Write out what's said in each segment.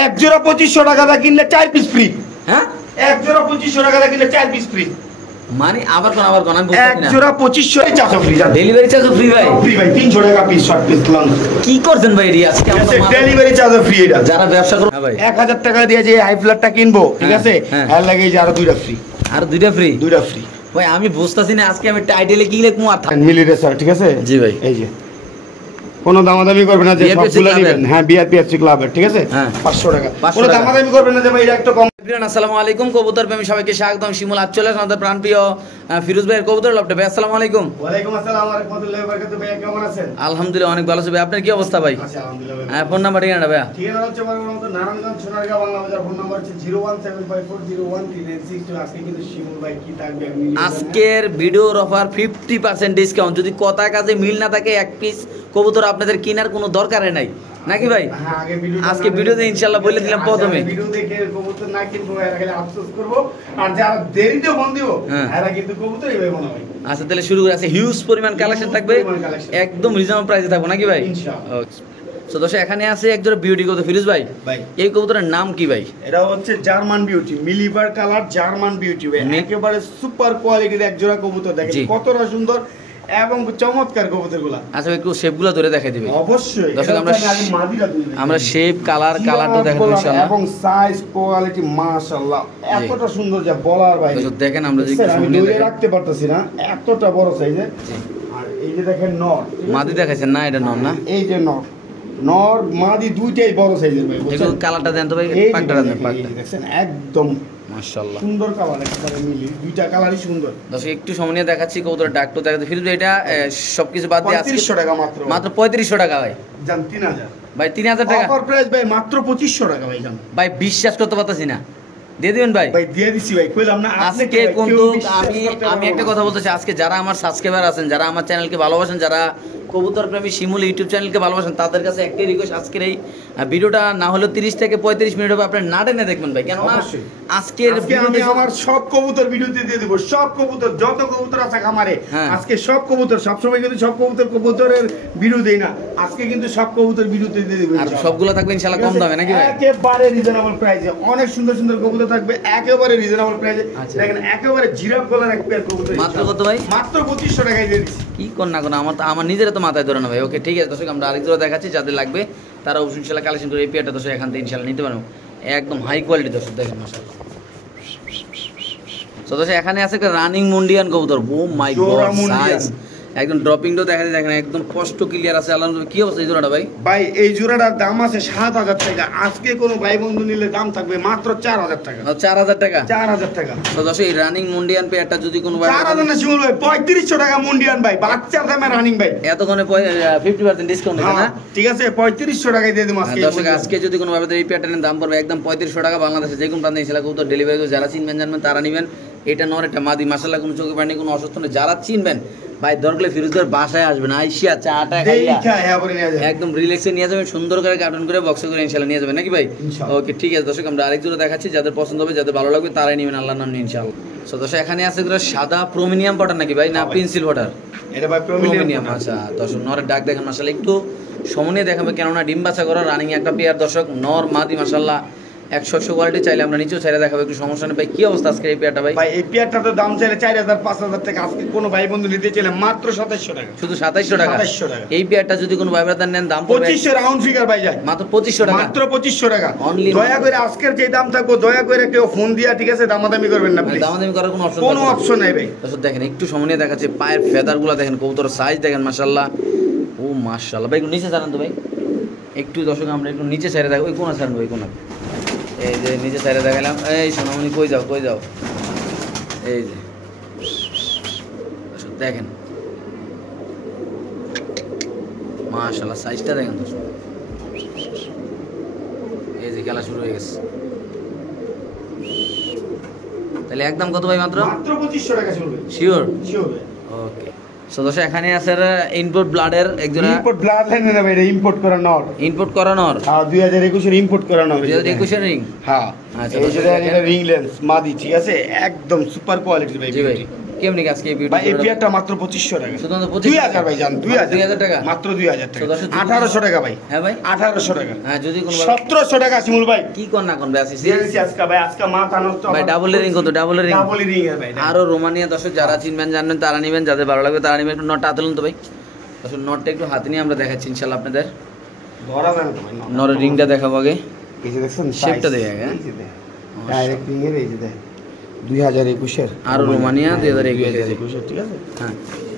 এক জোড়া 2500 টাকা দা কিনলে 4 পিস ফ্রি। হ্যাঁ এক জোড়া 2500 টাকা দা কিনলে 4 পিস ফ্রি। মানে আবার কোন আমি বুঝতে পারি না। এক জোড়া 2500 এর charge free. Delivery charge free ভাই? ফ্রি ভাই, 300 টাকা পিস শর্ট পিস লং। কি করছেন ভাই রিয়া আজকে আমরা ডেলিভারি চার্জ ফ্রি এটা। যারা ব্যবসা করে হ্যাঁ ভাই 1000 টাকা দিয়ে যে হাই ফ্ল্যাটটা কিনবো, ঠিক আছে, এর লাগে যে আরো দুইটা ফ্রি। আর দুইটা ফ্রি? দুইটা ফ্রি ভাই আমি বুঝতাছি না আজকে আমি টাইটেলে কি লিখবো আর মিলি রেসার, ঠিক আছে? জি ভাই। এই যে কোনো দামাদামি করবে না যে সবগুলো নেবেন। হ্যাঁ বিআরপিএসসি ক্লাবের, ঠিক আছে? 500 টাকা। কোনো দামাদামি করবে না যে ভাই এটা একটা কম। আসসালামু আলাইকুম কবুতর প্রেমী সবাইকে স্বাগতম। শিমুল আচলে আমাদের প্রাণপ্রিয় ফিরোজ ভাইয়ের কবুতর লফটে। ভাই আসসালামু আলাইকুম। ওয়ালাইকুম আসসালাম ওয়া রাহমাতুল্লাহি ওয়া বারাকাতুহু। ভাই কেমন আছেন? আলহামদুলিল্লাহ অনেক ভালো আছি ভাই। আপনার কি অবস্থা ভাই? আচ্ছা আলহামদুলিল্লাহ। হ্যাঁ ফোন নাম্বার ঠিকানা ভাই? ঠিকানা হচ্ছে আমার নারায়ণগঞ্জ সোনারগাঁও বাংলা বাজার। ফোন নাম্বার হচ্ছে 01754013962। আজকে কিন্তু শিমুল ভাই কি থাকবে আজকের ভিডিওর অফার 50% ডিসকাউন্ট। যদি কথা কাজে মিল না থাকে এক পিস কবুতর আপনাদের কেনার কোনো দরকারই নাই নাকি ভাই? আজকে ভিডিওতে ইনশাআল্লাহ বলে দিলাম প্রথমে ভিডিও দেখে কবুতর না কিনবো এরা খালি আফসোস করব, আর যারা দেরিতে ফোন দিব এরা কিন্তু কবুতরই ভাই মনে হয়। আচ্ছা তাহলে শুরু করে আছে। হিউজ পরিমাণ কালেকশন থাকবে, একদম রিজনেবল প্রাইসে থাকবে নাকি ভাই? ইনশাআল্লাহ। তো দর্শক এখানে আছে একজোড়া বিউটি কবুতর। ফিরোজ ভাই এই কবুতরের নাম কি ভাই? এটা হচ্ছে German beauty, মিলিবার colour German beauty ভাই। একেবারে সুপার কোয়ালিটির এক জোড়া কবুতর। দেখেন কতটা সুন্দর এবং চমৎকার কবুতরগুলা। আচ্ছা একটু শেপগুলো ধরে দেখাই দিবেন। অবশ্যই দর্শক আমরা শেপ কালারটা দেখাবো ইনশাআল্লাহ এবং সাইজ কোয়ালিটি মাশাআল্লাহ এতটা সুন্দর যা বলার বাইরে। দর্শক দেখেন আমরা যে আমি ধরে রাখতে পারতেছি না, এতটা বড় সাইজে। আর এই যে দেখেন নর মাদি দেখাইছেন না? এটা নর না? এই যে নর নর মাদি দুইটাই বড় সাইজের ভাই। দেখুন কালারটা দেন তো ভাই, পাকটা দেন পাকটা। দেখেন একদম মাশাআল্লাহ সুন্দর কালার, একেবারে মিলি দুইটা কালারই সুন্দর। দর্শক একটু সামনে দেখাচ্ছি কবুতরের ডাকটো দেখাতে। ফিরোজ এটা সবকিছু বাদ দিয়ে 3500 টাকা মাত্র। মাত্র 3500 টাকা ভাই। জান 3000 ভাই 3000 টাকা অফার প্রাইস ভাই মাত্র 2500 টাকা ভাই। জান ভাই বিশ্বাস করতে পারতাছি না। দিয়ে দিবেন ভাই? ভাই দিয়ে দিছি ভাই, কইলাম না আজকে কিন্তু আমি একটা কথা বলতেছি। আজকে যারা আমার সাবস্ক্রাইবার আছেন, যারা আমার চ্যানেলকে ভালোবাসেন, যারা কবুতর প্রেমী শিমুল ইউটিউব চ্যানেলকে ভালোবাসেন, তাদের কাছে একটাই রিকোয়েস্ট, আজকের এই ভিডিওটা না হলেও 30 থেকে 35 মিনিট হবে, আপনি না টেনে দেখবেন ভাই। কেন না আজকের আমি আমার সব কবুতর ভিডিওতে দিয়ে দেব। সব কবুতর যত কবুতর আছে খামারে আজকে সব কবুতর, সব সময় কিন্তু সব কবুতরের ভিডিও দেই না। আজকে কিন্তু সব কবুতর ভিডিওতে দিয়ে দেব আর সবগুলো থাকবে ইনশাআল্লাহ কম দামে নাকি ভাই? একেবারে রিজনেবল প্রাইসে অনেক সুন্দর সুন্দর কবুতর থাকবে একেবারে রিজনেবল প্রাইসে। দেখেন একেবারে জিরাফ গলার এক পেয়ার কবুতর মাত্র কত ভাই? মাত্র 2500 টাকায় দিয়ে দিচ্ছি। কি কোন না কোন আমার নিজের তো মাথায় ধরে না ভাই। ওকে ঠিক আছে দর্শক, আমরা আরেক জোড়া দেখাচ্ছি, যাদের লাগবে তারা অবশ্যই ইনশাআল্লাহ কালেকশন করে এই পেয়ারটা দর্শক এখান থেকে ইনশাআল্লাহ নিতে পারবো। একদম হাই কোয়ালিটি দর্শক দেখেন মাশাআল্লাহ। তো দর্শক এখানে আছে একটা রানিং মুন্ডিয়ান কবুতর। ও মাই গড সাইজ একদম ড্রপিংটাও দেখা যায়, দেখেন একদম স্পষ্ট ক্লিয়ার আছে। আলহামদুলিল্লাহ। কি অবস্থা এই জোড়াটা ভাই? ভাই এই জোড়াটার দাম আছে 7000 টাকা। আজকে কোনো ভাই বন্ধু নিলে দাম থাকবে মাত্র 4000 টাকা। 4000 টাকা? 4000 টাকা। তো দর্শক এই রানিং মুন্ডিয়ান পেয়ারটা যদি কোনো ভাই 4000 না শিমুল ভাই 3500 টাকা মুন্ডিয়ান ভাই, বাচ্চার দামে রানিং ভাই। এতক্ষণে 50% ডিসকাউন্ট আছে না? ঠিক আছে 3500 টাকায় দিয়ে দিই আজকে। দর্শক আজকে যদি কোনো ভাবে এই পেয়ারটার দাম পড়বে একদম 3500 টাকা। বাংলাদেশে যে কোনো প্রান্তে ইনশাআল্লাহ কবুতর ডেলিভারি করে যারা চিনবেন জানবেন তারা নেবেন। এটা নর এটা মাদি মাশাআল্লাহ, কোনো চোখে পানি কোনো অসুস্থ নেই। যারা চিনবেন ভাই দরকারে ফিরোজদের বাসায় আসবেন, আইসিয়া চাটা খাইয়া একদম রিল্যাক্সে নিয়ে যাবেন, সুন্দর করে কার্টুন করে বক্সে করে ইনশাআল্লাহ নিয়ে যাবেন নাকি ভাই? ওকে ঠিক আছে দর্শক, আমরা আরেক জোড়া দেখাচ্ছি, যাদের পছন্দ হবে যাদের ভালো লাগবে তারাই নেবেন আল্লাহর নামে ইনশাআল্লাহ। সো দর্শক এখানে আছে একটা সাদা প্রোমিনিয়াম পটার নাকি ভাই, না পেন্সিল পটার? এটা ভাই প্রোমিনিয়াম। আচ্ছা দর্শক নরের ডাক দেখেন মাশাআল্লাহ, একটু সমনে দেখাবে কেননা ডিম বাচ্চা করা রানিং একটা পেয়ার। দর্শক নর মাদি মাশাআল্লাহ 100 কোয়ালিটি, চাইলে আমরা নিচেও চাইলে দেখাবো, একটু সমস্যা নেই ভাই। কি অবস্থা আজকে এই পেয়ারটা ভাই? ভাই এই পেয়ারটা তো দাম চাইলে 4000 5000 টাকা। আজকে কোনো ভাই বন্ধু নিতে চাইলে মাত্র 2700 টাকা। শুধু 2700 টাকা? 2700 টাকা। এই পেয়ারটা যদি কোনো ভাই ব্রাদার নেন দাম পড়বে 2500 রাউন্ড ফিগার ভাই যায় মাত্র 2500 টাকা। মাত্র 2500 টাকা অনলি। দয়া করে আজকের যে দাম থাকবো দয়া করে কেউ ফোন দিয়া, ঠিক আছে, দামাদামি করবেন না প্লিজ। দামাদামি করার কোনো অপশন নাই ভাই। দর্শক দেখেন একটু সামনে দেখাচ্ছে, পায়ের ফেদারগুলো দেখেন, কবুতরের সাইজ দেখেন মাশাআল্লাহ। ও মাশাআল্লাহ ভাই একটু নিচে ছাড়েন তো ভাই, একটু দর্শক আমরা একটু নিচে সাইডে দেখো। ওই কোনা ছাড়েন ভাই, কোনা এই যে নিচে সাইডে দেখালাম। এই সোনামণি কই যাও কই যাও, এই যে দর্শক দেখেন মাশাআল্লাহ সাইজটা দেখেন দর্শক। এই যে খেলা শুরু হয়ে গেছে। তাহলে একদম কত ভাই? মাত্র 2500 টাকা চলবে। শিওর? শিওর ভাই। ওকে সো দর্শক এখানে আছে ইনপুট ব্লাডের একজন ইম্পোর্ট ব্লাড লাইন না ভাই, এটা ইম্পোর্ট করা নর। ইনপুট করা নর? হ্যাঁ 2021 এর ইম্পোর্ট করা নর। 2021 এর রিং? হ্যাঁ। আচ্ছা এটা রিং লেন্স মাদি, ঠিক আছে, একদম সুপার কোয়ালিটির ভাই। জি ভাই কেমনি আজকে এই ভাই এই ভিডিও পেয়ারটা মাত্র 2500 টাকা শুধুমাত্র 2000 ভাই জান 2000 2000 টাকা মাত্র 2000 টাকা তো দর্শক, 1800 টাকা ভাই হ্যাঁ ভাই 1800 টাকা হ্যাঁ যদি কোনো 1700 টাকা শিমুল ভাই কি কর না কোন ভাই আসিস দিয়েছি আজকে ভাই আজকে মাথা নষ্ট ভাই ডাবল রিং কত ডাবল রিং ডাবল রিং এর ভাই আরো রোমানিয়া দর্শক যারা চিনবেন জানবেন তারা নেবেন, যাদের ভালো লাগবে তারা নেবেন। একটু নটটা হাতে তুলুন তো ভাই। দর্শক নটটা একটু হাতে নিয়ে আমরা দেখাচ্ছি ইনশাআল্লাহ আপনাদের। ধরা যায় না তো ভাই নরের রিংটা দেখাবো আগে। এই যে দেখছেন শেপটা দেখে হ্যাঁ ডাইরেক্ট রিং এর এই যে দেখ 2021 এর আরো রোমানিয়া 2021 2021 ঠিক আছে হ্যাঁ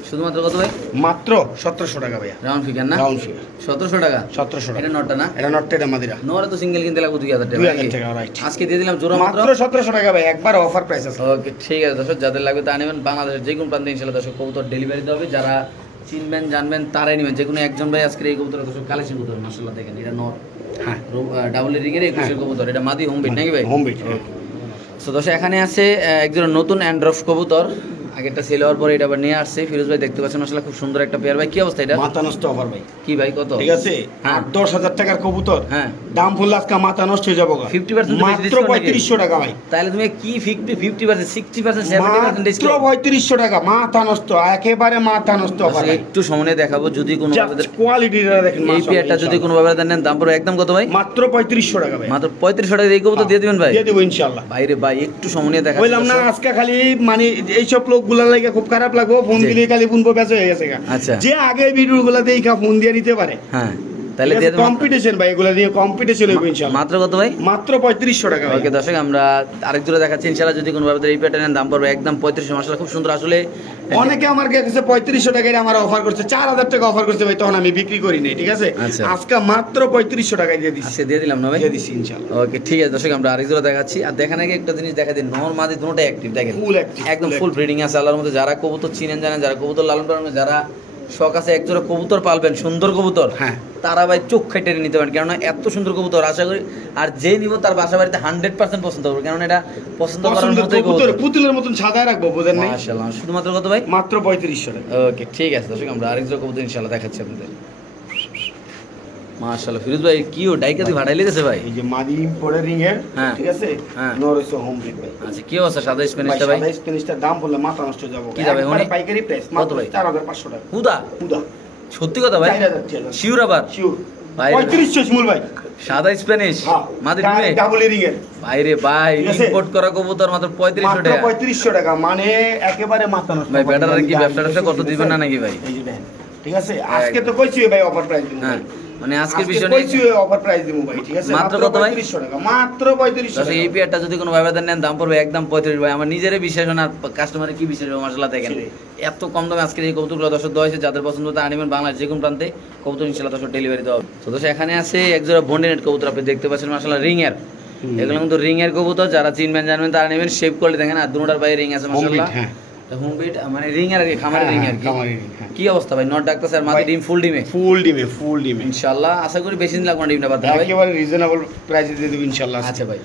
শুধুমাত্র কত ভাই? মাত্র 1700 টাকা ভাইয়া রাউন্ড ফিগার না? রাউন্ড ফিগার 1700 টাকা 1700 টাকা এটা নটটা না? এটা নটটা এটা মাদিরা নরে তো সিঙ্গেল কিনতে লাগবে 2000 টাকা 2000 নাকি? টাকা রাইট আজকে দিয়ে দিলাম জোড়া মাত্র মাত্র 1700 টাকা ভাই একবার অফার প্রাইস আছে ওকে ঠিক আছে দর্শক, যাদের লাগবে তা নেবেন। বাংলাদেশের যে কোনো প্রান্তে ইনশাআল্লাহ দর্শক কবুতর ডেলিভারি দেওয়া হবে। যারা চিনবেন জানবেন তারাই নেবেন। যে কোনো একজন ভাই আজকে এই কবুতর দর্শক কালেকশন করতে হবে। মাশাআল্লাহ দেখেন এটা নর হ্যাঁ ডাবল রিং এর 21 এর কবুতর, এটা মাদি হোম বিট নাকি ভাই? হোম বিট তো দর্শক এখানে আছে একজন নতুন অ্যান্ড্রফ কবুতর, আগেরটা সেল হওয়ার পরে এটা আবার নিয়ে আসছে ফিরোজ ভাই, দেখতে পাচ্ছেন আসলে খুব সুন্দর একটা পেয়ার। ভাই কি অবস্থা এটা? মাথা নষ্ট অফার ভাই কি ভাই কত? ঠিক আছে হ্যাঁ। 10,000 টাকার কবুতর হ্যাঁ দাম ফুল আজকে মাথা নষ্ট হয়ে যাবো 50% মাত্র discount নাকি? 3500 টাকা ভাই তাহলে তুমি কি 50% 60% 70% মাত্র ডিসকাউন্ট? 3500 টাকা মাথা নষ্ট একেবারে মাথা নষ্ট অফার একটু সামনে দেখাবো যদি কোনো কোয়ালিটিটা দেখেন এই পেয়ারটা যদি কোনো ভাবে নেন দাম পড়বে একদম কত ভাই? মাত্র 3500 টাকা ভাই মাত্র 3500 টাকা এই কবুতর দিয়ে দিবেন ভাই? দিয়ে দেব ইনশাআল্লাহ বাইরে ভাই একটু সামনে দেখা বললাম না আজকে খালি মানে এইসব লোকগুলা লাগে খুব খারাপ লাগবো ফোন জি। দিলে খালি ফোন বেচ হয়ে গেছে গা। আচ্ছা। যে আগে ভিডিওগুলো দেখা ফোন দিয়ে নিতে পারে হ্যাঁ তাহলে দিয়ে দেব কম্পিটিশন ভাই এগুলা দিয়ে কম্পিটিশন হবে ইনশাআল্লাহ মাত্র কত ভাই? মাত্র 3500 টাকা ভাই ওকে দর্শক আমরা আরেক জোড়া দেখাচ্ছি ইনশাআল্লাহ যদি কোনো ভাবে এই প্যাটার্নের দাম পড়বে একদম 3500। মাশাআল্লাহ খুব সুন্দর আসলে অনেকে আমার কাছে 3500 টাকায় আমার অফার করছে 4000 টাকা অফার করছে ভাই, তখন আমি বিক্রি করি নাই ঠিক আছে আচ্ছা। আজকে মাত্র 3500 টাকায় দিয়ে দিচ্ছি আজকে দিয়ে দিলাম না ভাই? দিয়ে দিচ্ছি ইনশাআল্লাহ ওকে ঠিক আছে দর্শক আমরা আরেক জোড়া দেখাচ্ছি। আর দেখার আগে একটা জিনিস দেখা দিন, নর মাদি দুটোটাই অ্যাক্টিভ দেখেন ফুল অ্যাক্টিভ একদম ফুল ব্রিডিং আছে আল্লাহর মধ্যে। যারা কবুতর চিনেন জানেন, যারা কবুতর লালন পালন করেন, যারা শখ আছে একজোড়া কবুতর পালবেন সুন্দর কবুতর, হ্যাঁ। তারা ভাই চোখ খেটে নিতে পারেন, কেননা এত সুন্দর কবুতর আশা করি আর যে নিব তার বাসা বাড়িতে 100% পছন্দ করবে, কারণ এটা পছন্দ করার পছন্দের মতোই কবুতর কবুতর। পুতুলের মতন সাজায় রাখবো বুঝেন নাই মাশাআল্লাহ শুধুমাত্র কত ভাই? মাত্র 3500 টাকা ওকে ঠিক আছে দর্শক আমরা আরেক জোড়া কবুতর ইনশাআল্লাহ দেখাচ্ছি আপনাদের। মাশাআল্লাহ ফিরোজ ভাই কিও ডাইকাতি ভাড়াই লেগেছে ভাই। এই যে মাদি ইম্পোর্টার রিং এর হ্যাঁ। ঠিক আছে হ্যাঁ। নরসো হোম ব্রিড ভাই আচ্ছা কি অবস্থা সাদা স্প্যানিশটা ভাই? সাদা স্প্যানিশটার দাম বললে মাথা নষ্ট হয়ে যাবো কি যাবে একবারে উনি? পাইকারি প্রাইস কত মাত্র ভাই? 4500 টাকা হুদা পুদা সত্যি কথা ভাই? 4000 টাকা শিওর আবার? শিওর ভাই 3500 শিমুল ভাই সাদা স্প্যানিশ হ্যাঁ মাদি ডাবল রিং এর ভাইরে ভাই ঠিক আছে? ইম্পোর্ট করা কবুতর মাত্র 3500 মাত্র টাকা 3500 টাকা মানে একেবারে মাথা নষ্ট ভাই ব্যাটার কি ব্যবসাটা কত দিবেন না নাকি ভাই? এই যে দেখেন ঠিক আছে আজকে তো কইছি ভাই অফার প্রাইস দিমু হ্যাঁ ভাই মানে আজকের আজকে বিষয় কইছি অফার প্রাইস দিমু ভাই ঠিক আছে মাত্র কত ভাই? 3500 টাকা মাত্র 3500 দর্শক টাকা এই পেয়ারটা যদি কোনো ভাবে নেন দাম পড়বে একদম 35 ভাই। আমার নিজেরই বিশ্বাস হয় না কাস্টমারের কি বিশ্বাস হবে। মাশাআল্লাহ দেখেন সেটাই। এত কম দামে আজকের এই কবুতরগুলো দর্শক দেওয়া হয়েছে, যাদের পছন্দ তা আনিবেন। বাংলাদেশ যে কোনো প্রান্তে কবুতর ইনশাআল্লাহ দর্শক ডেলিভারি দেওয়া হবে। তো দর্শক এখানে আছে একজোড়া বন্ডিনেট কবুতর আপনি দেখতে পাচ্ছেন মাশাআল্লাহ রিং এর। এগুলো কিন্তু রিং এর কবুতর, যারা চিনবেন জানবেন তারা নেবেন। শেপ কোয়ালিটি দেখেন আর দুটোটার বাইরে রিং আছে মাশাআল্লাহ। হ্যাঁ হোম বিট মানে রিং এর আর কি খামারের রিং আর কি। খামারের ring, হ্যাঁ। কি অবস্থা ভাই? নট ডাক্তার স্যার মাদি ডিম ফুল ডিমে ফুল ডিমে ইনশাআল্লাহ আশা করি বেশি দিন লাগবে না ডিমটা পাতে ভাই। একেবারে রিজনেবল প্রাইসে দিয়ে দেব ইনশাআল্লাহ আচ্ছা ভাই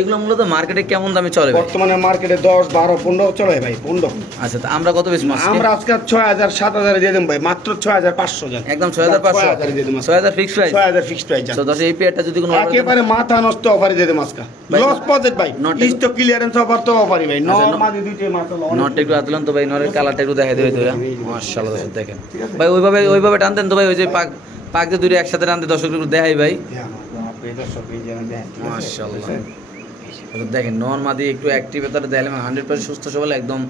এগুলো মূলত মার্কেটে কেমন দামে চলে ভাই? বর্তমানে মার্কেটে 10 12 15 চলে ভাই 15 আচ্ছা তো আমরা কত বেশি মাছ আমরা আজকে 6000 7000 দিয়ে দেব ভাই মাত্র 6500 জান একদম 6500 6000 দিয়ে দেব 6000 ফিক্স প্রাইস। 6000 ফিক্সড প্রাইস জান তো দশ এই পেয়ারটা যদি কোনো একেবারে মাথা নষ্ট অফারে দিয়ে দেব আজকে ভাই, লস পজেট ভাই not স্টক ক্লিয়ারেন্স অফার তো অফারই ভাই আচ্ছা, নরমালি দুইটাই মাত্র নট একটু আতলান তো ভাই, নরের কালারটা একটু দেখাই দেবে তোরা। মাশাআল্লাহ দর্শক দেখেন ঠিক আছে? ভাই ওইভাবে টানতেন তো ভাই, ওই যে পাক দিয়ে দুটো একসাথে টানতে দর্শক একটু দেখাই ভাই। মাশাআল্লাহ দেখেন নর মাদি একটু অ্যাক্টিভ তার দেখালে 100% সুস্থ সবল একদম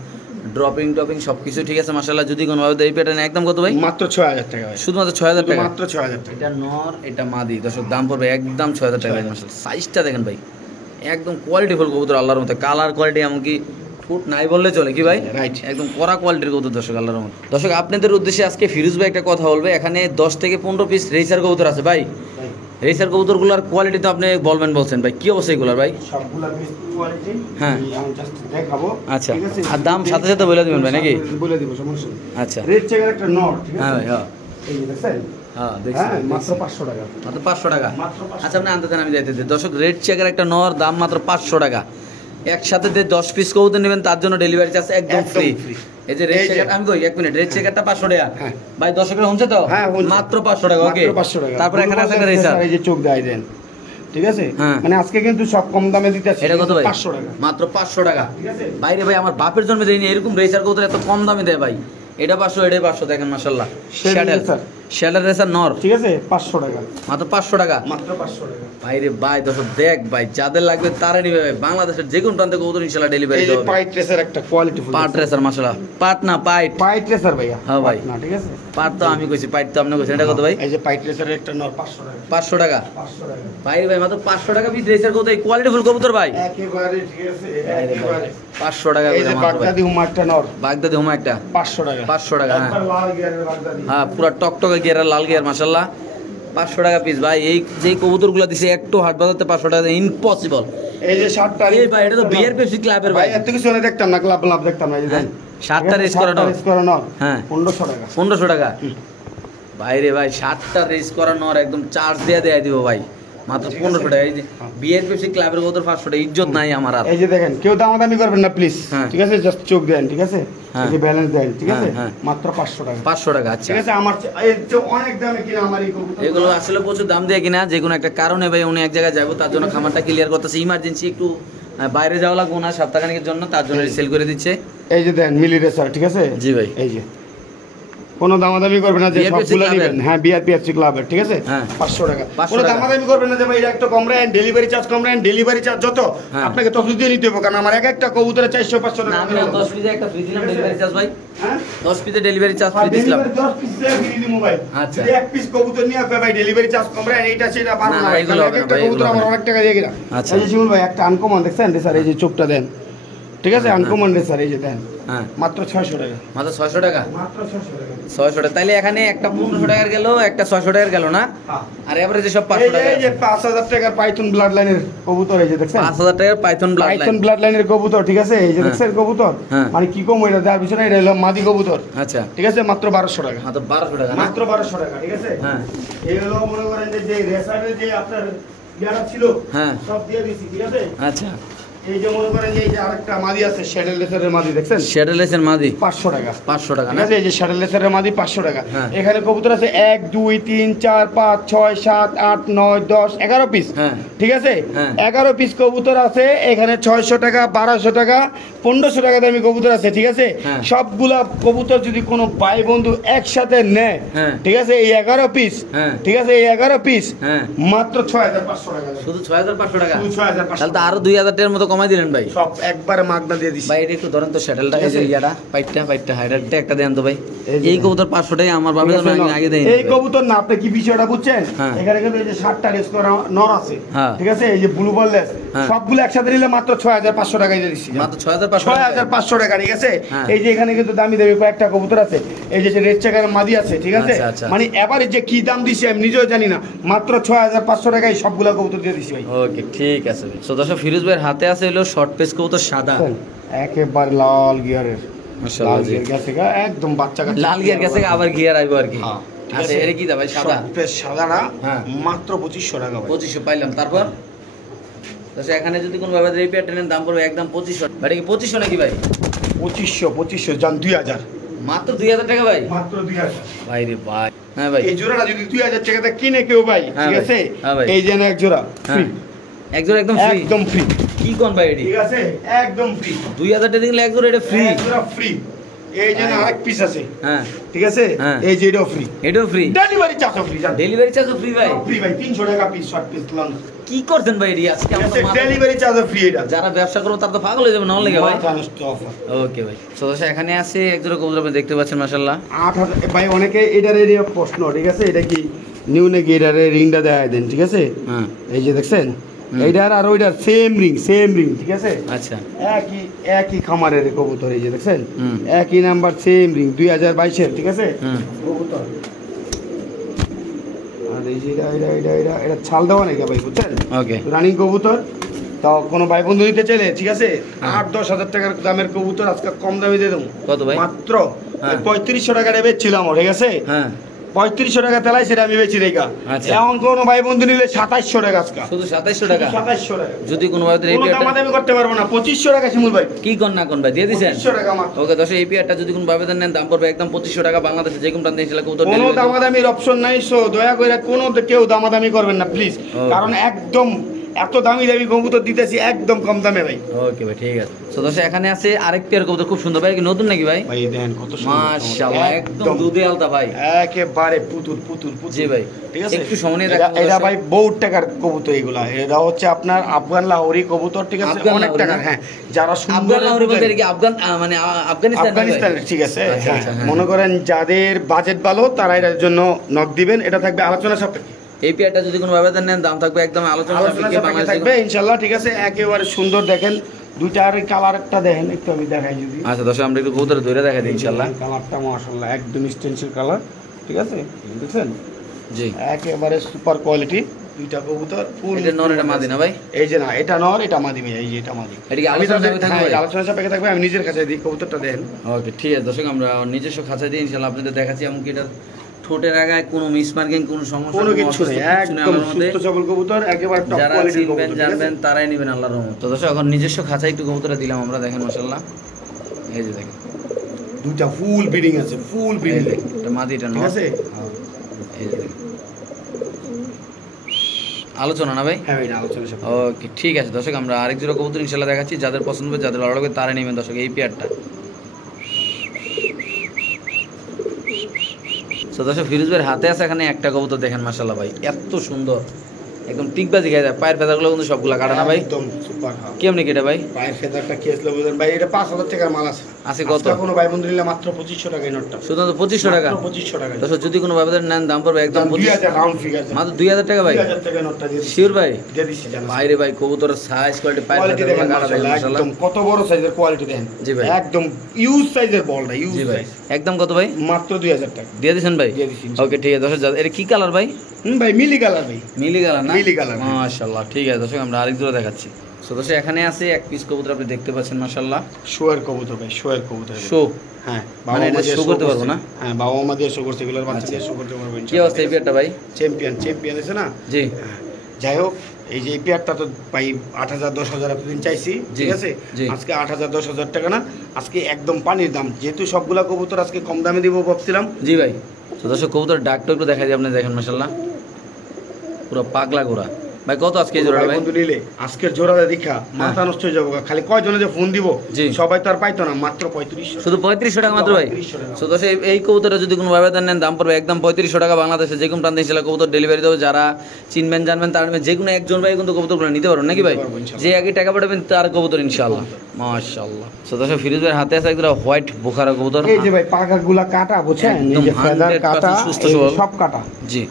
ড্রপিং সব কিছু ঠিক আছে মাশাআল্লাহ। যদি কোনোভাবে এই প্যাটার্ন একদম কত ভাই? মাত্র 6000 টাকা ভাই শুধুমাত্র 6000 টাকা। মাত্র 6000 টাকা এটা নর এটা মাদি দর্শক দাম পড়বে একদম 6000 টাকা মাশাআল্লাহ। সাইজটা দেখেন ভাই একদম কোয়ালিটিফুল কবুতর আল্লাহর মতো, কালার কোয়ালিটি এমনকি ফুট নাই বললে চলে কি ভাই? রাইট একদম কড়া কোয়ালিটির কবুতর দর্শক আল্লাহর রহমত। দর্শক আপনাদের উদ্দেশ্যে আজকে ফিরোজ ভাই একটা কথা বলবে। এখানে 10 থেকে 15 পিস রেসার কবুতর আছে ভাই। রেসার কবুতরগুলোর কোয়ালিটি তো আপনি বলছেন ভাই, কি অবস্থা এগুলোর ভাই? সবগুলা বেস্ট কোয়ালিটি হ্যাঁ। আমি জাস্ট দেখাবো আচ্ছা ঠিক আছে? আর দাম সাথে সাথে বলে দিবেন ভাই নাকি? বলে দিব সমস্যা নেই আচ্ছা রেড চেকের একটা নট ঠিক আছে হ্যাঁ ভাই হ্যাঁ এই যে দেখছেন হ্যাঁ দেখছি হ্যাঁ মাত্র 500 টাকা মাত্র 500 টাকা। মাত্র 500 আচ্ছা আপনি আনতে দেন আমি যাইতে দিই। দর্শক রেড চেকের একটা নর দাম মাত্র 500 টাকা। একসাথে যে 10 পিস কবুতর নেবেন তার জন্য ডেলিভারি চার্জ একদম একদম ফ্রি। free। এই যে রেড এই যে- চেকার আমি কই এক মিনিট, রেড চেকারটা 500 টাকা হ্যাঁ। ভাই দর্শকের হচ্ছে তো? হ্যাঁ, হচ্ছে। মাত্র 500 টাকা ওকে। মাত্র 500 টাকা তারপর এখানে আছে একটা রেসার এই যে চোখ দেয় দেন ঠিক আছে হ্যাঁ। মানে আজকে কিন্তু সব কম দামে দিতে আসছে এটা কত ভাই? 500 টাকা মাত্র 500 টাকা। ঠিক আছে বাইরে ভাই আমার বাপের জন্মে দেয়নি এরকম রেসার কবুতর এত কম দামে দেয় ভাই। এটা 500, এটাই 500, দেখেন মাশাআল্লাহ। শ্যাডেল রেসার। শ্যাডেল রেসার নর ঠিক আছে 500 টাকা মাত্র 500 টাকা। মাত্র 500 টাকা ভাইরে ভাই দর্শক দেখ ভাই, যাদের লাগবে তারা নিবে ভাই। বাংলাদেশের যে কোনো প্রান্তে কবুতর ইনশাআল্লাহ ডেলিভারি এই যে দেওয়া হবে। পাইট রেসার একটা কোয়ালিটি ফুল পাট রেসার মাশাআল্লাহ। পাট না পাইট, পাইট রেসার ভাইয়া হ্যাঁ ভাই। না ঠিক আছে পাট তো আমি কইছি, পাইট তো আপনি কইছেন। এটা কত ভাই? এই যে পাইট রেসারের একটা নর 500 টাকা 500 টাকা। 500 টাকা ভাইরে ভাই মাত্র 500 টাকা পিস রেসার কত, এই কোয়ালিটি ফুল কবুতর ভাই। একেবারে ঠিক আছে ভাইরে ভাই, একেবারে 500 টাকা এই করে যে মাত্র ভাই। বাগদাদি হুমা একটা নর বাগদাদি হুমা একটা 500 টাকা 500 টাকা। হ্যাঁ একবার লাল গিয়ারের বাগদাদি হ্যাঁ, পুরা টকটকে গিয়ার, লাল গিয়ার মাশাআল্লাহ। 500 টাকা পিস ভাই। এই যে কবুতরগুলো দিছে একটু হাট বাজারতে 500 টাকা ইম্পসিবল। এই যে 60টা এই ভাই এটা তো বিয়ার পেপসি ক্লাবের ভাই ভাই। এত কিছু আমি দেখতাম না ক্লাব লাভ দেখতাম না এই যে হ্যাঁ, 60টা রেস করানো। রেস করানো হ্যাঁ 1500 টাকা 1500 টাকা। বাইরে ভাই 60টা রেস করানো আর একদম চার্জ দিয়ে দেয়া দিব ভাই মাত্র 1500 টাকা। এই যে বিয়ার পেপসি ক্লাবের কবুতর 500 টাকা, ইজ্জত নাই আমার আর। এই যে দেখেন কেউ দামাদামি করবেন না প্লিজ হ্যাঁ। ঠিক আছে জাস্ট চোখ দেন ঠিক আছে হ্যাঁ। এই যে ব্যালেন্স দেন ঠিক আছে হ্যাঁ, হ্যাঁ। মাত্র 500 টাকা 500 টাকা। আচ্ছা ঠিক আছে আমার এই যে অনেক দামে কিনা আমার এই কবুতর এগুলো আসলে প্রচুর দাম দিয়ে কিনা, যে কোনো একটা কারণে ভাই উনি এক জায়গায় যাবো, তার জন্য খামারটা ক্লিয়ার করতেছে। ইমার্জেন্সি একটু বাইরে যাওয়া লাগবো না সপ্তাহখানেকের জন্য, তার জন্য সেল করে দিচ্ছে। এই যে দেন মিলি রেসার ঠিক আছে জি ভাই। এই যে কোনো দামাদামি করবেন না যে BRPFC সবগুলো ক্লাবের? নেবেন হ্যাঁ বিআরপিএফসি ক্লাবের ঠিক আছে হ্যাঁ। 500 টাকা 500 কোনো টাকা। দামাদামি করবেন না যে ভাই এটা একটা কম রেন ডেলিভারি চার্জ কম রেন ডেলিভারি চার্জ যত হ্যাঁ। আপনাকে তত দিয়ে নিতে হবে কারণ আমার এক একটা কবুতরে 400 500 না, টাকা আমি 10 পিসে একটা ফ্রি দিলাম ডেলিভারি চার্জ ভাই। হ্যাঁ 10 পিসে ডেলিভারি চার্জ ফ্রি দিলাম। ডেলিভারি 10 পিস ফ্রি দিমু ভাই আচ্ছা। যদি এক পিস কবুতর নিয়ে আসবে ভাই ডেলিভারি চার্জ কম রেন এইটা সেটা পারবো না, না ভাই এগুলো কারণ হবে এক না একটা ভাই, কবুতর এগুলো আমার হবে না। অনেক টাকা দিয়ে গেলাম আচ্ছা। এই যে শিমুল ভাই একটা আনকমন দেখছেন স্যার এই যে চোখটা দেন ঠিক আছে আনকমন রে স্যার এই যে দেন হ্যাঁ মাত্র 600 টাকা মাত্র 600 টাকা। মাত্র 600 টাকা 600 টাকা। তাইলে এখানে একটা 1500 টাকার গেল, একটা 600 টাকার গেল না? হ্যাঁ আর এবারে যে সব এই 500 যে টাকা, এই যে 5000 টাকার পাইথন ব্লাড লাইনের কবুতর এই যে দেখছেন 5000 টাকার Python blood Python line. Blood লাইনের কবুতর ঠিক আছে এই যে হ্যাঁ। দেখছেন কবুতর হ্যাঁ। মানে কি কম এটা যার পিছনে এটা হলো মাদি কবুতর আচ্ছা ঠিক আছে মাত্র 1200 টাকা মাত্র 1200 টাকা না? মাত্র 1200 টাকা ঠিক আছে হ্যাঁ এই হলো মনে করেন যে রেসারের যে আপনার ইয়ারা ছিল হ্যাঁ সব দিয়ে দিছি ঠিক আছে আচ্ছা। এই যে মনে করেন যে এই যে আরেকটা মাদি আছে শ্যাডেল লেসারের মাদি দেখছেন শ্যাডেলেসের মাদি 500 টাকা 500 টাকা ঠিক না? আছে এই যে শ্যাডেল লেসারের মাদি 500 টাকা হ্যাঁ। এখানে কবুতর আছে 1 2 3 4 5 6 7 8 9 10 11 পিস হ্যাঁ ঠিক আছে হ্যাঁ। 11 পিস কবুতর আছে এখানে 600 টাকা 1200 টাকা 1500 টাকা দামি কবুতর আছে ঠিক আছে হ্যাঁ। সবগুলা কবুতর যদি কোনো ভাই বন্ধু একসাথে নেয় হ্যাঁ। ঠিক আছে এই 11 পিস হ্যাঁ। ঠিক আছে এই 11 পিস হ্যাঁ মাত্র 6500 টাকা শুধু 6500 টাকা। শুধু 6500 তাহলে তো আরো 2000 টাকার মতো কমাই দিলেন ভাই। সব একবারে মাগনা দিয়ে দিছি ভাই এটা একটু ধরেন তো শ্যাটেলটা, ঠিক এই যে আছে। ইয়াটা পাইটটা হাইডারটা একটা দেন তো ভাই। এই যে এই দেন। কবুতর 500 টাকা আমার বাবার জন্য আমি আগে দেই। এই কবুতর না আপনি কি বিষয়টা বুঝছেন হ্যাঁ। এখানে কিন্তু এই যে 60টা রেস করা নর আছে হ্যাঁ। ঠিক আছে এই যে ব্লু বললেস হ্যাঁ। সবগুলো একসাথে নিলে মাত্র 6500 টাকায় দিয়ে দিচ্ছি মাত্র 6500 টাকা। 6500 টাকা ঠিক আছে হ্যাঁ। এই যে এখানে কিন্তু দামি দামি কয়েকটা কবুতর আছে এই যে রেড চেকার মাদি আছে ঠিক আছে আচ্ছা, আচ্ছা। মানে এবারে যে কি দাম দিছি আমি নিজেও জানি না মাত্র 6500 টাকায় সবগুলা কবুতর দিয়ে দিছি ভাই ওকে ঠিক আছে ভাই। সো দর্শক ফিরোজ ভাইয়ের হাতে আছে হলো শর্ট পেস কবুতর সাদা। একেবারে লাল গিয়ারের মাশাআল্লাহ লাল জি। গিয়ার গেছে গা, একদম বাচ্চা কাচ্চা লাল গিয়ার গেছে আবার গিয়ার আইবো আর কি। হ্যাঁ, ঠিক আচ্ছা আছে। এটা কি দা ভাই সাদা? বেশ সাদাটা হ্যাঁ। মাত্র 2500 টাকা ভাই 2500 পাইলাম। তারপর আচ্ছা এখানে যদি কোনো ভাবে এই প্যাটার্নের দাম পড়বে একদম 2500। ভাই কি 2500 নাকি ভাই? 2500 জান 2000 মাত্র 2000 টাকা ভাই? মাত্র 2000 ভাই রে ভাই। হ্যাঁ ভাই এই জোড়াটা যদি 2000 টাকাতে কিনে কেউ ভাই হ্যাঁ ঠিক ভাই, আছে হ্যাঁ ভাই। এই যে না এক জোড়া হ্যাঁ free, একজন একদম ফ্রি। একদম ফ্রি কি কোন ভাই এডি? ঠিক আছে একদম ফ্রি 2000 টাকা দিলে একজন এটা ফ্রি। এক জোড়া ফ্রি এই যে না হ্যাঁ। আরেক পিস আছে হ্যাঁ ঠিক আছে হ্যাঁ। এই যে এটাও ফ্রি এটাও ফ্রি। ডেলিভারি চার্জও ফ্রি জান ডেলিভারি চার্জও ফ্রি ভাই? ফ্রি ভাই 300 টাকা পিস শর্ট পিস লং কি করছেন ভাই এডি আজকে? ঠিক আমরা আছে তো মাথা- ডেলিভারি চার্জও ফ্রি এটা যারা ব্যবসা করবো তারা তো পাগল হয়ে যাবে না লেগে ভাই। মাথা নষ্ট অফার ওকে ভাই। সো দর্শক এখানে আছে একজোড়া কবুতর আপনি দেখতে পাচ্ছেন মাশাআল্লাহ। 8000 ভাই অনেকে এটার এরিয়া প্রশ্ন ঠিক আছে এটা কি নিউ নাকি এটার রিংটা দেখায় দেন ঠিক আছে হ্যাঁ এই যে দেখছেন হুম। এইটার আর ওইটার সেম রিং ঠিক আছে আচ্ছা একই খামারের কবুতর এই যে দেখছেন হুম। একই নাম্বার সেম রিং 2022 ঠিক আছে হুম। কবুতর আর এই যে এটা ছাল দেওয়া নাকি ভাই বুঝছেন ওকে রানিং কবুতর তাও কোনো ভাই বন্ধু নিতে চাইলে ঠিক আছে হ্যাঁ। 8-10 হাজার টাকার দামের কবুতর আজকে কম দামে দিয়ে দেবো কত ভাই? মাত্র হ্যাঁ। 3500 টাকা বেচছিলাম ঠিক আছে হ্যাঁ 3500 টাকা তেলাই সেটা আমি বেচি রেখা। আচ্ছা। এখন কোনো ভাই বন্ধু নিলে 2700 টাকা আজকে। শুধু 2700 টাকা। 2700 টাকা। যদি কোনো ভাই এই কোনো পেয়ারটা দামাদামি করতে পারবো না, 2500 টাকা শিমুল ভাই। কি কোন না কোন ভাই দিয়ে দিছেন? 2500 টাকা মাত্র। ওকে দর্শক এই পেয়ারটা যদি কোনো ভাবে নেন দাম পড়বে একদম 2500 টাকা বাংলাদেশে যে কোনো প্রান্তে ইনশাআল্লাহ কবুতর কোনো delivery দেব। দামাদামির অপশন নাই, সো দয়া করে কোনো কেউ দামাদামি করবেন না প্লিজ, Okay. কারণ একদম এত দামি দামি কবুতর দিতেছি একদম কম দামে ভাই। ওকে ভাই ঠিক আছে। তো দর্শক এখানে আছে আরেক পেয়ার কবুতর খুব সুন্দর ভাই, কি নতুন নাকি ভাই? ভাই দেখেন কত সুন্দর মাশাআল্লাহ একদম দুধে আলতা ভাই। একেবারে পুতুল পুতুল পুতুল। জি ভাই ঠিক আছে, একটু সামনে এটা দেখাবো এটা দর্শক। ভাই বহুত টাকার কবুতর এগুলা, এটা হচ্ছে আপনার আফগান লাহোরি কবুতর, ঠিক আছে, আফগান অনেক লাহোরি টাকার। না? হ্যাঁ, যারা সুন্দর আফগান লাহোরি বলতে কি আফগান মানে আফগানিস্তান? আফগানিস্তানের, ঠিক আছে। আচ্ছা, হ্যাঁ, আচ্ছা, হ্যাঁ। মনে করেন যাদের বাজেট ভালো তারা এটার জন্য নক দিবেন, এটা থাকবে আলোচনা সাপেক্ষে। এই পেয়ারটা যদি কোনো ভাবে নেন দাম থাকবে একদম আলোচনা আলোচনা সাপেক্ষে সাপেক্ষে বাংলাদেশে। থাকবে ইনশাআল্লাহ, ঠিক আছে। একেবারে সুন্দর দেখেন, দুইটার কালারটা দেখেন একটু, আমি দেখাই যদি। আচ্ছা দর্শক আমরা একটু কবুতর ধরে দেখাই দিই ইনশাআল্লাহ। কালারটা মাশাআল্লাহ একদম স্টেনসিল কালার, ঠিক আছে, দেখছেন জি একেবারে সুপার কোয়ালিটি দুইটা কবুতর। ফুল এটা নর এটা মাদি না ভাই? এই যে না, এটা নর এটা মাদি ভাই, এই যে এটা মাদি। এটা কি আমি আলোচনা তাদের- সাপেক্ষে থাকবে হ্যাঁ, ভাই? আলোচনা সাপেক্ষে থাকবে, আমি নিজের কাছে দিই কবুতরটা দেখেন। ওকে ঠিক আছে দর্শক আমরা নিজস্ব খাঁচা দিয়ে ইনশাআল্লাহ আপনাদের দেখাচ্ছি, এমনকি এটা ঠোঁটের আগায় কোনো মিসমার্কিং কোনো সমস্যা কোনো কিছু নেই, অসুস্থ কিছু নেই একদম আল্লাহর মধ্যে। সুস্থ সবল কবুতর, একেবারে টপ যারা কোয়ালিটির চিনবেন কবুতর, ঠিক জানবেন আছে। তারাই নেবেন আল্লাহর রহমত। তো দর্শক এখন নিজস্ব খাঁচা একটু কবুতরটা দিলাম আমরা, দেখেন মাশাআল্লাহ এই যে দেখেন দুইটা ফুল ব্রিডিং আছে, ফুল এই ব্রিডিং, যে, এটা মাদি এটা ঠিক নর। আছে। এই যে দেখেন। আলোচনা না ভাই? হ্যাঁ ভাই, আলোচনা সাপেক্ষে। ওকে ঠিক আছে দর্শক আমরা আরেক জোড়া কবুতর ইনশাআল্লাহ দেখাচ্ছি, যাদের পছন্দ হবে যাদের ভালো লাগবে তারা নেবেন দর্শক এই পেয়ারটা। তো দর্শক ফিরোজ ভাইয়ের হাতে আছে এখানে একটা কবুতর, দেখেন মাশাআল্লাহ ভাই এত সুন্দর, একদম টিকবাজি খেয়ে যায়, পায়ের ফেদারগুলো কিন্তু সবগুলা কাটা না ভাই? একদম সুপার। কেমনি কেটে ভাই? পায়ের ফেদারটা কি আসলে বুঝলেন ভাই, এটা 5000 টাকার মাল আছে। আছে কত? আজকে কোনো ভাই বন্ধু নিলে মাত্র 2500 টাকায় নটটা, শুধু 2500 টাকা। মাত্র 2500 টাকায়। দর্শক যদি কোনো ভাবে নেন দাম পড়বে একদম 2000 রাউন্ড ফিগার, মাত্র 2000 টাকা ভাই। 2000 টাকায় নটটা দিয়ে দিচ্ছি। শিওর ভাই? দিয়ে দিচ্ছি জানা। বাইরে ভাই কবুতরের সাইজ কোয়ালিটি পায়ের কোয়ালিটি ফেদারগুলো দেখেন কাটা দেখেন মাশাআল্লাহ, মাশাআল্লাহ। একদম কত বড় সাইজের কোয়ালিটি দেখেন। জি ভাই। একদম ইউজ সাইজের বলটা, ইউজ জি ভাই সাইজ। একদম কত ভাই? মাত্র 2000 টাকা দিয়ে দিছেন ভাই? দিয়ে দিচ্ছি। ওকে ঠিক আছে দর্শক এটা কি কালার ভাই? ভাই মিলি কালার ভাই, মিলি কালার না? মিলি কালার। মাশাআল্লাহ ঠিক আছে দর্শক আমরা আরেক জোড়া দেখাচ্ছি। তো দর্শক এখানে আছে এক পিস কবুতর আপনি দেখতে পাচ্ছেন মাশাআল্লাহ, শোয়ের কবুতর ভাই, শোয়ের কবুতর। শো হ্যাঁ, মানে এটা show করতে পারবো না? হ্যাঁ, বাবা মা দিয়ে শো করতে, এগুলোর বাচ্চা দিয়ে শো করতে পারবো কি অবস্থা এই পেয়ারটা ভাই? চ্যাম্পিয়ন, চ্যাম্পিয়ন আছে না। জি হ্যাঁ, যাই হোক, এই যে এই পেয়ারটা তো ভাই 8000 10000 এতদিন চাইছি, জি, ঠিক আছে। জি। আজকে 8000 10000 টাকা না, আজকে একদম পানির দাম, যেহেতু সবগুলা কবুতর আজকে কম দামে দিব ভাবছিলাম। জি ভাই। তো দর্শক কবুতর ডাকটা একটু দেখাই দিই আপনি দেখেন মাশাআল্লাহ পুরো পাগলা গোরা ভাই। কত আজকে এই জোড়া ভাই ভাই? বন্ধু নিলে আজকের জোড়াটা দেখা মাথা নষ্ট হয়ে যাবো, খালি কয়জনে যে ফোন দিব, জি। সবাই তো আর পাইতো না, মাত্র 3500। শুধু 3500 টাকা মাত্র ভাই? 3500 টাকা। তো দর্শক এই কবুতরটা যদি কোনো ভাবে নেন দাম পড়বে একদম 3500 টাকা বাংলাদেশে যে কোনো প্রান্তে ইনশাআল্লাহ কবুতর ডেলিভারি দেবো। যারা চিনবেন জানবেন তারা নেবেন, যে কোনো একজন ভাই কিন্তু কবুতরগুলো নিতে পারবেন নাকি ভাই? নিতে পারবো ইনশাআল্লাহ। যে আগে টাকা পাঠাবেন তার কবুতর ইনশাআল্লাহ। মাশাআল্লাহ। তো দর্শক ফিরোজ ভাইয়ের হাতে আছে একটা হোয়াইট বোখারা কবুতর। এই যে ভাই পাখাগুলা কাটা, বুঝছেন, এই একদম যে ফেদার 100% কাটা, সুস্থ এই যে সবল। সব কাটা, জি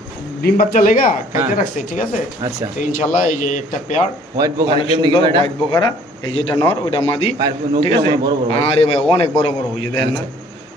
ডিম বাচ্চা লেগা খাইতে হ্যাঁ। রাখছে, ঠিক আছে। আচ্ছা তো ইনশাআল্লাহ এই যে একটা পেয়ার হোয়াইট বোখারা অনেক কেমনি কি সুন্দর, ভাই এটা? হোয়াইট বোকারা, এই যেটা নর ওইটা মাদি, পায়ের ঠিক নখগুলো আছে। বড় বড় ভাই। আরে ভাই অনেক বড় বড়, ওই যে দেখেন না,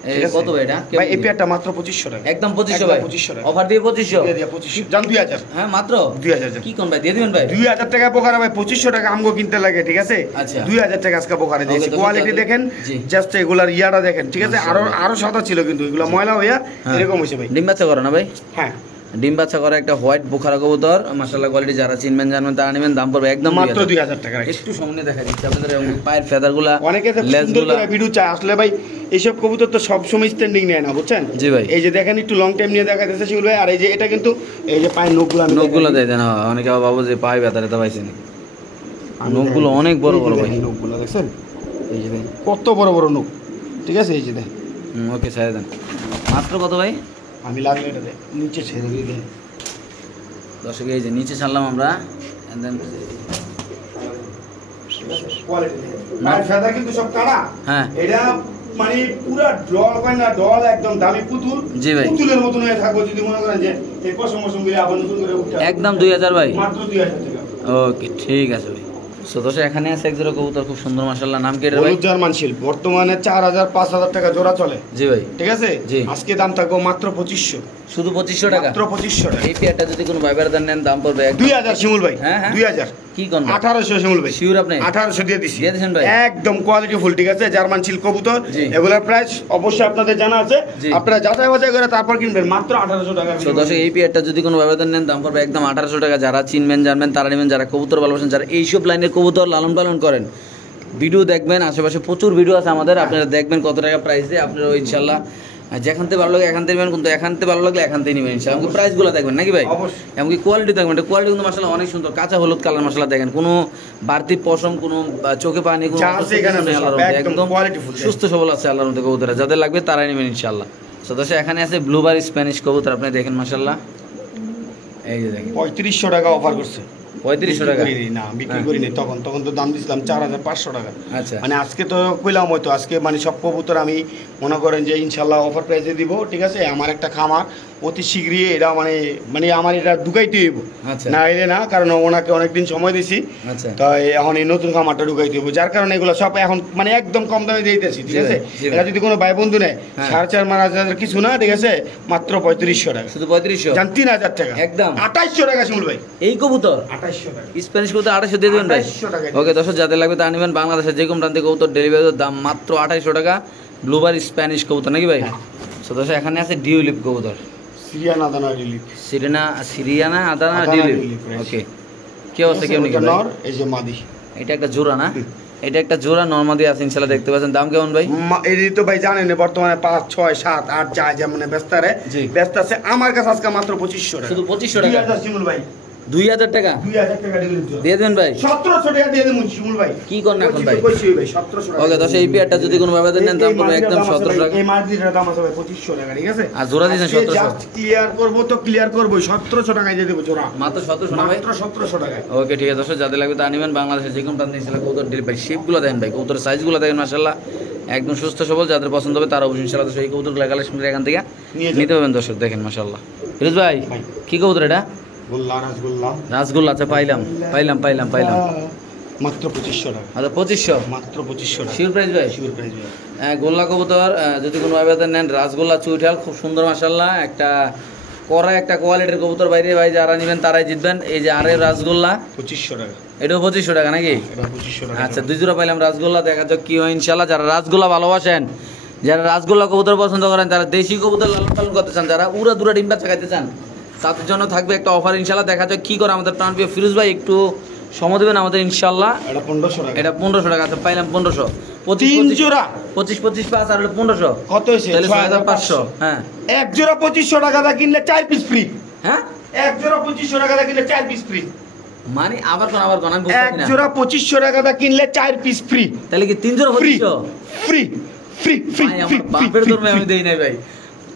এই ঠিক আছে? কত ভাই এটা? ভাই এই কেমনি? পেয়ারটা মাত্র 2500 টাকা, একদম 2500 একদম ভাই? 2500 টাকা। অফার দিয়ে 2500? দিয়ে দিয়া 2500 জান 2000, হ্যাঁ মাত্র 2000 জান। কি কোন ভাই দিয়ে দিবেন ভাই? 2000 টাকা বোকারা ভাই, 2500 টাকা আমগো কিনতে লাগে, ঠিক আছে। আচ্ছা। 2000 টাকা আজকে বোকারে দিয়েছি। ওকে, তো কোয়ালিটি ঠিক আছে। দেখেন, জি। জাস্ট এগুলার ইয়াটা দেখেন, ঠিক আছে। আরো আরো সাদা ছিল কিন্তু এগুলা ময়লা হইয়া হ্যাঁ। এরকম হইছে ভাই। ডিম বাচ্চা করে না ভাই? হ্যাঁ, ডিম বাচ্চা করা একটা হোয়াইট বোখারা কবুতর মাশাআল্লাহ কোয়ালিটি, যারা চিনবেন জানবেন তারা নেবেন, দাম পড়বে একদম মাত্র 2000 2000 টাকা। একটু সামনে দেখা দিচ্ছে আপনাদের এবং পায়ের ফেদারগুলা অনেকে তো সুন্দর লেজগুলা। করে ভিডিও চায়, আসলে ভাই এইসব কবুতর তো সব সময় স্ট্যান্ডিং নেয় না, বুঝছেন। জি ভাই। এই যে দেখেন একটু লং টাইম নিয়ে দেখা যাচ্ছে শিউল ভাই, আর এই যে এটা কিন্তু এই যে পায়ের নখগুলো আমি নখগুলো দেখাই। দেয় দেন, হ্যাঁ, অনেকে আবার ভাবো যে পায়ে ব্যথা ট্যাথা পাইছেন। আমি নখগুলো দেখাই। অনেক বড় এই যে বড় ভাই। দেখেন নখগুলো দেখছেন, এই যে দেখেন কত বড় বড় নখ, ঠিক আছে। এই যে দেখেন, ওকে ছেড়ে দেন। মাত্র কত ভাই? আমি লাগলে এটা দেখ নিচে ছেড়ে দিয়ে দেন। দর্শক এই যে নিচে ছাড়লাম আমরা and then কোয়ালিটি পায়ের ফেদা কিন্তু সব কাটা। হ্যাঁ এটা মানে পুরা ডল হয় না, ডল একদম দামি পুতুল। জি ভাই। পুতুলের মতন হয়ে থাকবো, যদি মনে করেন যে এই পশম মশম গুলো আবার নতুন করে উঠে আসবে। একদম 2000 ভাই? মাত্র 2000 টাকা। ওকে ঠিক আছে ভাই। সো দর্শক এখানে আছে এক জোড়া কবুতর খুব সুন্দর মাশাআল্লাহ, নাম কি এটার ভাই? হলুদ জার্মান শিল্ড বর্তমানে 4000 5000 টাকা জোড়া চলে, জি ভাই। ঠিক আছে। জি। আজকে দাম থাকবো মাত্র 2500, শুধু 2500 টাকা? মাত্র 2500 টাকা। এই পেয়ারটা যদি কোনো ভাইবার নেন দাম পড়বে 2000 শিমুল ভাই, হ্যাঁ, হ্যাঁ। 2000 কি কোন 1800 শিমুল ভাই, শিওর আপনি 1800 দিয়ে দিছি, দিয়ে দিয়েছেন ভাই একদম কোয়ালিটি ফুল, ঠিক আছে। জার্মান সিল্ক কবুতর, জি। এগুলোর প্রাইস অবশ্যই আপনাদের জানা আছে, জি। আপনারা যাচাই বাছাই করে তারপর কিনবেন, মাত্র 1800 টাকা। তো দর্শক এই পেয়ারটা যদি কোনো ব্যবধান নেন দাম পড়বে একদম 1800 টাকা। যারা চিনবেন জানবেন তারা নেবেন, যারা কবুতর ভালোবাসেন, যারা এইসব লাইনের কবুতর লালন পালন করেন, ভিডিও দেখবেন, আশেপাশে প্রচুর ভিডিও আছে আমাদের, আপনারা দেখবেন কত টাকা প্রাইস দিয়ে, আপনারা ইনশাল্লাহ যেখান থেকে ভালো লাগে এখান থেকে নেবেন, কিন্তু এখান থেকে ভালো লাগলে এখান থেকে নেবেন ইনশাল্লাহ। এমনকি প্রাইসগুলো দেখবেন নাকি ভাই, অবশ্যই। এমনকি কোয়ালিটি দেখবেন, এটা কোয়ালিটি কিন্তু মাশাআল্লাহ অনেক সুন্দর, কাঁচা হলুদ কালার মাশাআল্লাহ দেখেন, কোনো বাড়তি পশম, কোনো চোখে পানি, কোনো যা আছে এখানে কিছু নেই, আল্লাহর সব রহমতে একদম একদম quality full। সুস্থ সবল আছে আল্লাহর রহমতে কবুতরা, যাদের লাগবে তারাই নেবেন ইনশাআল্লাহ। তো দর্শক এখানে আছে ব্লুবার স্প্যানিশ কবুতর, আপনি দেখেন মাশাআল্লাহ, এই যে দেখেন 3500 টাকা অফার করছে, 3500 টাকা। বিক্রি করিনি, না বিক্রি হ্যাঁ। করিনি, তখন তো দাম দিছিলাম 4500 টাকা। আচ্ছা মানে আজকে তো কইলাম হয়তো, আজকে মানে সব কবুতর আমি মনে করেন যে ইনশাল্লাহ অফার প্রাইসে দিব, ঠিক আছে। আমার একটা খামার অতি শীঘ্রই এটা মানে মানে আমার এটা ঢুকাইতে হইব, আচ্ছা না এলে না, কারণ ওনাকে অনেকদিন সময় দিছি, আচ্ছা তো এখন এই নতুন খামারটা ঢুকাইতে হইব, যার কারণে এগুলো সব এখন মানে একদম কম দামে দিতেছি, ঠিক জি আছে। ভাই, জি ভাই। এটা যদি কোনো ভাই বন্ধু নেয় হ্যাঁ। 4,500 কিছু না, ঠিক আছে, মাত্র 3500 টাকা, শুধু 3500 জান 3000 টাকা, একদম 2800 টাকা শিমুল ভাই, এই কবুতর 2800 টাকা, স্প্যানিশ কবুতর 2800 দিয়ে দেবেন ভাই। 2800 টাকা। ওকে দর্শক যাদের লাগবে তা নেবেন, বাংলাদেশের যে কোনো প্রান্তে কবুতর ডেলিভারির দাম মাত্র 2800 টাকা, ব্লুবার স্প্যানিশ কবুতর নাকি ভাই। তো দর্শক এখানে আছে ডিউলিপ কবুতর, সিরিয়ানা দানা রিলিফ, সিরিয়ানা আদানা আদানা ডিউলিপ। ডিউলিপ, right. ওকে কেউ আছে কেউ নেই ওটা ভাই? নর, এই যে মাদি, এটা একটা জোড়া না, এটা একটা জোড়া নরমাদি আছে ইনশাআল্লাহ, দেখতে পাচ্ছেন। দাম কেমন ভাই? এই তো ভাই জানেন বর্তমানে 5, 6, 7, 8 যায় যেমন ব্যস্ত রে, জি। ব্যস্ত আছে আমার কাছে আজকে মাত্র 2500 টাকা, শুধু 2500 টাকা, 2000 শিমুল ভাই, 2000 টাকা 2000 টাকা ডিলিট দিয়ে দেবেন ভাই। 1700 টাকা দিয়ে দেবো শিমুল ভাই, কি করেন এখন ভাই? কইছি ভাই 1700 টাকা। ওকে দর্শক এই পেয়ারটা যদি কোনো ব্যবধান নেন দাম পড়বে একদম 1700 টাকা। এই মার্জিনের দাম আছে ভাই 2500 টাকা, ঠিক আছে। আর জোড়া দিয়েছেন 1700। ক্লিয়ার করব তো ক্লিয়ার করব, 1700 টাকায় দিয়ে দেব জোড়া, মাত্র 1700 না ভাই? মাত্র 1700 টাকায়। ওকে ঠিক আছে দর্শক যাদের লাগবে তা নেবেন, বাংলাদেশের যে কোনো প্রান্তে ইনশাআল্লাহ কবুতর ডেলিভারি। শেপগুলো দেখেন ভাই, কবুতরের সাইজগুলো দেখেন মাশাআল্লাহ একদম সুস্থ সবল, যাদের পছন্দ হবে তারা অবশ্যই ইনশাআল্লাহ দর্শক এই কবুতরগুলো কালেকশন করে এখান থেকে নিয়ে যান। নিতে পারবেন দর্শক। দেখেন মাশাআল্লাহ ফিরোজ ভাই ভাই। কি কবুতর এটা? গোল্লা রাসগোল্লা, রাসগোল্লা, আচ্ছা পাইলাম মাত্র 2500 টাকা, আচ্ছা 2500 মাত্র 2500 টাকা, শিওর প্রাইস ভাই? শিওর প্রাইস ভাই। গোল্লা কবুতর যদি কোনো আবেদন নেন, রাসগোল্লা চুইঠাল খুব সুন্দর মাশাআল্লাহ, একটা কড়া একটা কোয়ালিটির কবুতর বাইরে ভাই, যারা নেবেন তারাই জিতবেন। এই যে আরে রাসগোল্লা 2500 টাকা, এটাও 2500 টাকা নাকি? এটা 2500 টাকা। আচ্ছা দুই জোড়া পাইলাম রাসগোল্লা, দেখা যাক কি হয় ইনশাআল্লাহ। যারা রাসগোল্লা ভালোবাসেন, যারা রাসগোল্লা কবুতর পছন্দ করেন, যারা দেশি কবুতর লালন পালন করতে চান, যারা উড়া দুরা ডিম বাচ্চা খাইতে চান, তাদের জন্য থাকবে একটা অফার ইনশাআল্লাহ। দেখা যাক কি করে আমাদের প্রাণপ্রিয় ফিরোজ ভাই, একটু সময় দেবেন আমাদের ইনশাআল্লাহ। এটা 1500 টাকা, এটা 1500 টাকা, আচ্ছা পাইলাম 1500, 3 জোড়া 25 5 আর হলো 1500, কত হইছে? তাহলে 6500। হ্যাঁ এক জোড়া 2500 টাকা দা কিনলে 4 পিস ফ্রি, হ্যাঁ এক জোড়া 2500 টাকা দা কিনলে 4 পিস ফ্রি, মানে আবার কোন আমি এক বুঝতে না, জোড়া 2500 টাকা দা কিনলে 4 পিস ফ্রি, তাহলে কি 3 জোড়া ফ্রি 2500? ফ্রি ফ্রি ফ্রি ভাই আমার বাপের ধর্মে আমি দেই নাই ভাই,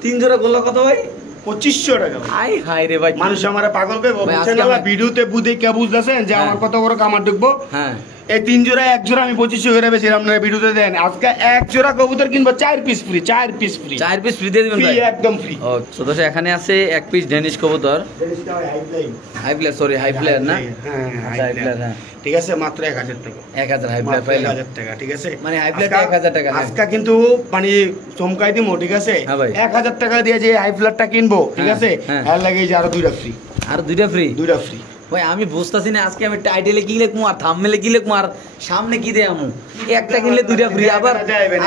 3 জোড়া গোল্লা কত ভাই? 2500 টাকা। আই হাই রে ভাই, মানুষ আমারে পাগল কইবো, ভাই, বুঝছেন আজকে না? আমি- ভিডিওতে বুঝে কে বুঝতেছেন যে হ্যাঁ। আমার কত বড় কামার ঢুকবো। হ্যাঁ এই 3 জোড়া এক জোড়া আমি 2500 করে বেশি আপনারা ভিডিওতে দেন, আজকে এক জোড়া কবুতর কিনবো 4 piece free, 4 piece free, 4 piece free দিয়ে দিবেন ফ্রি ভাই। একদম ফ্রি। ও তো দর্শক এখানে আছে এক পিস ডেনিশ কবুতর, high player, sorry high player না, হ্যাঁ আচ্ছা হাই প্লেয়ার, হ্যাঁ ঠিক আছে, মাত্র 1000 টাকা, 1000 হাই প্লেয়ার মাত্র পাইলাম। 1000 টাকা, ঠিক আছে। মানে হাই প্লেয়ারটা 1000 টাকা, হ্যাঁ। আজকে কিন্তু মানে চমকাই দিমো, ঠিক আছে। হ্যাঁ ভাই। 1000 টাকা দিয়ে যে হাই ফ্ল্যাটটা কিনবো, ঠিক হ্যাঁ, আছে, হ্যাঁ। এর লাগে এই যে আরো দুইটা ফ্রি, আর দুইটা ফ্রি। দুইটা ফ্রি। ভাই আমি বুঝতাছি না আজকে আমি টাইটেলে কি লিখবো আর থাম্বনেলে কি লিখবো আর সামনে কি দেয় আমু, একটা কিনলে দুইটা ফ্রি, আবার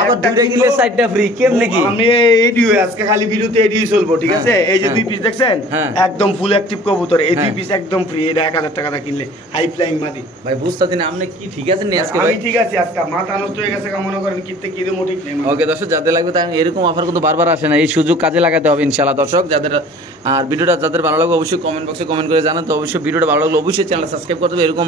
আবার দুইটা কিনলে 4টা ফ্রি, কেমনে কি? আমি এডিও আজকে খালি ভিডিওতে এডিও চলবো, ঠিক আছে। এই যে হ্যাঁ। 2 পিস দেখছেন, হ্যাঁ। একদম ফুল অ্যাক্টিভ কবুতর, এই 2 হ্যাঁ। পিস একদম ফ্রি, এটা 1000 টাকা দা কিনলে হাই ফ্লাইং মাদি। ভাই বুঝতাছি না আপনি কি ঠিক আছেন নি আজকে ভাই? আমি ঠিক আছে, আজকে মাথা নষ্ট হয়ে গেছে, মনে করেন কিনতে কি দেবো ঠিক নেই। ওকে দর্শক যাদের লাগবে তার এরকম অফার কিন্তু বারবার আসে না, এই সুযোগ কাজে লাগাতে হবে ইনশাআল্লাহ দর্শক। যাদের আর ভিডিওটা যাদের ভালো লাগবে অবশ্যই কমেন্ট বক্সে কমেন্ট করে জানান। তো অবশ্যই ভিডিওটা ভালো লাগলে অবশ্যই চ্যানেল সাবস্ক্রাইব করতে হবে, এরকম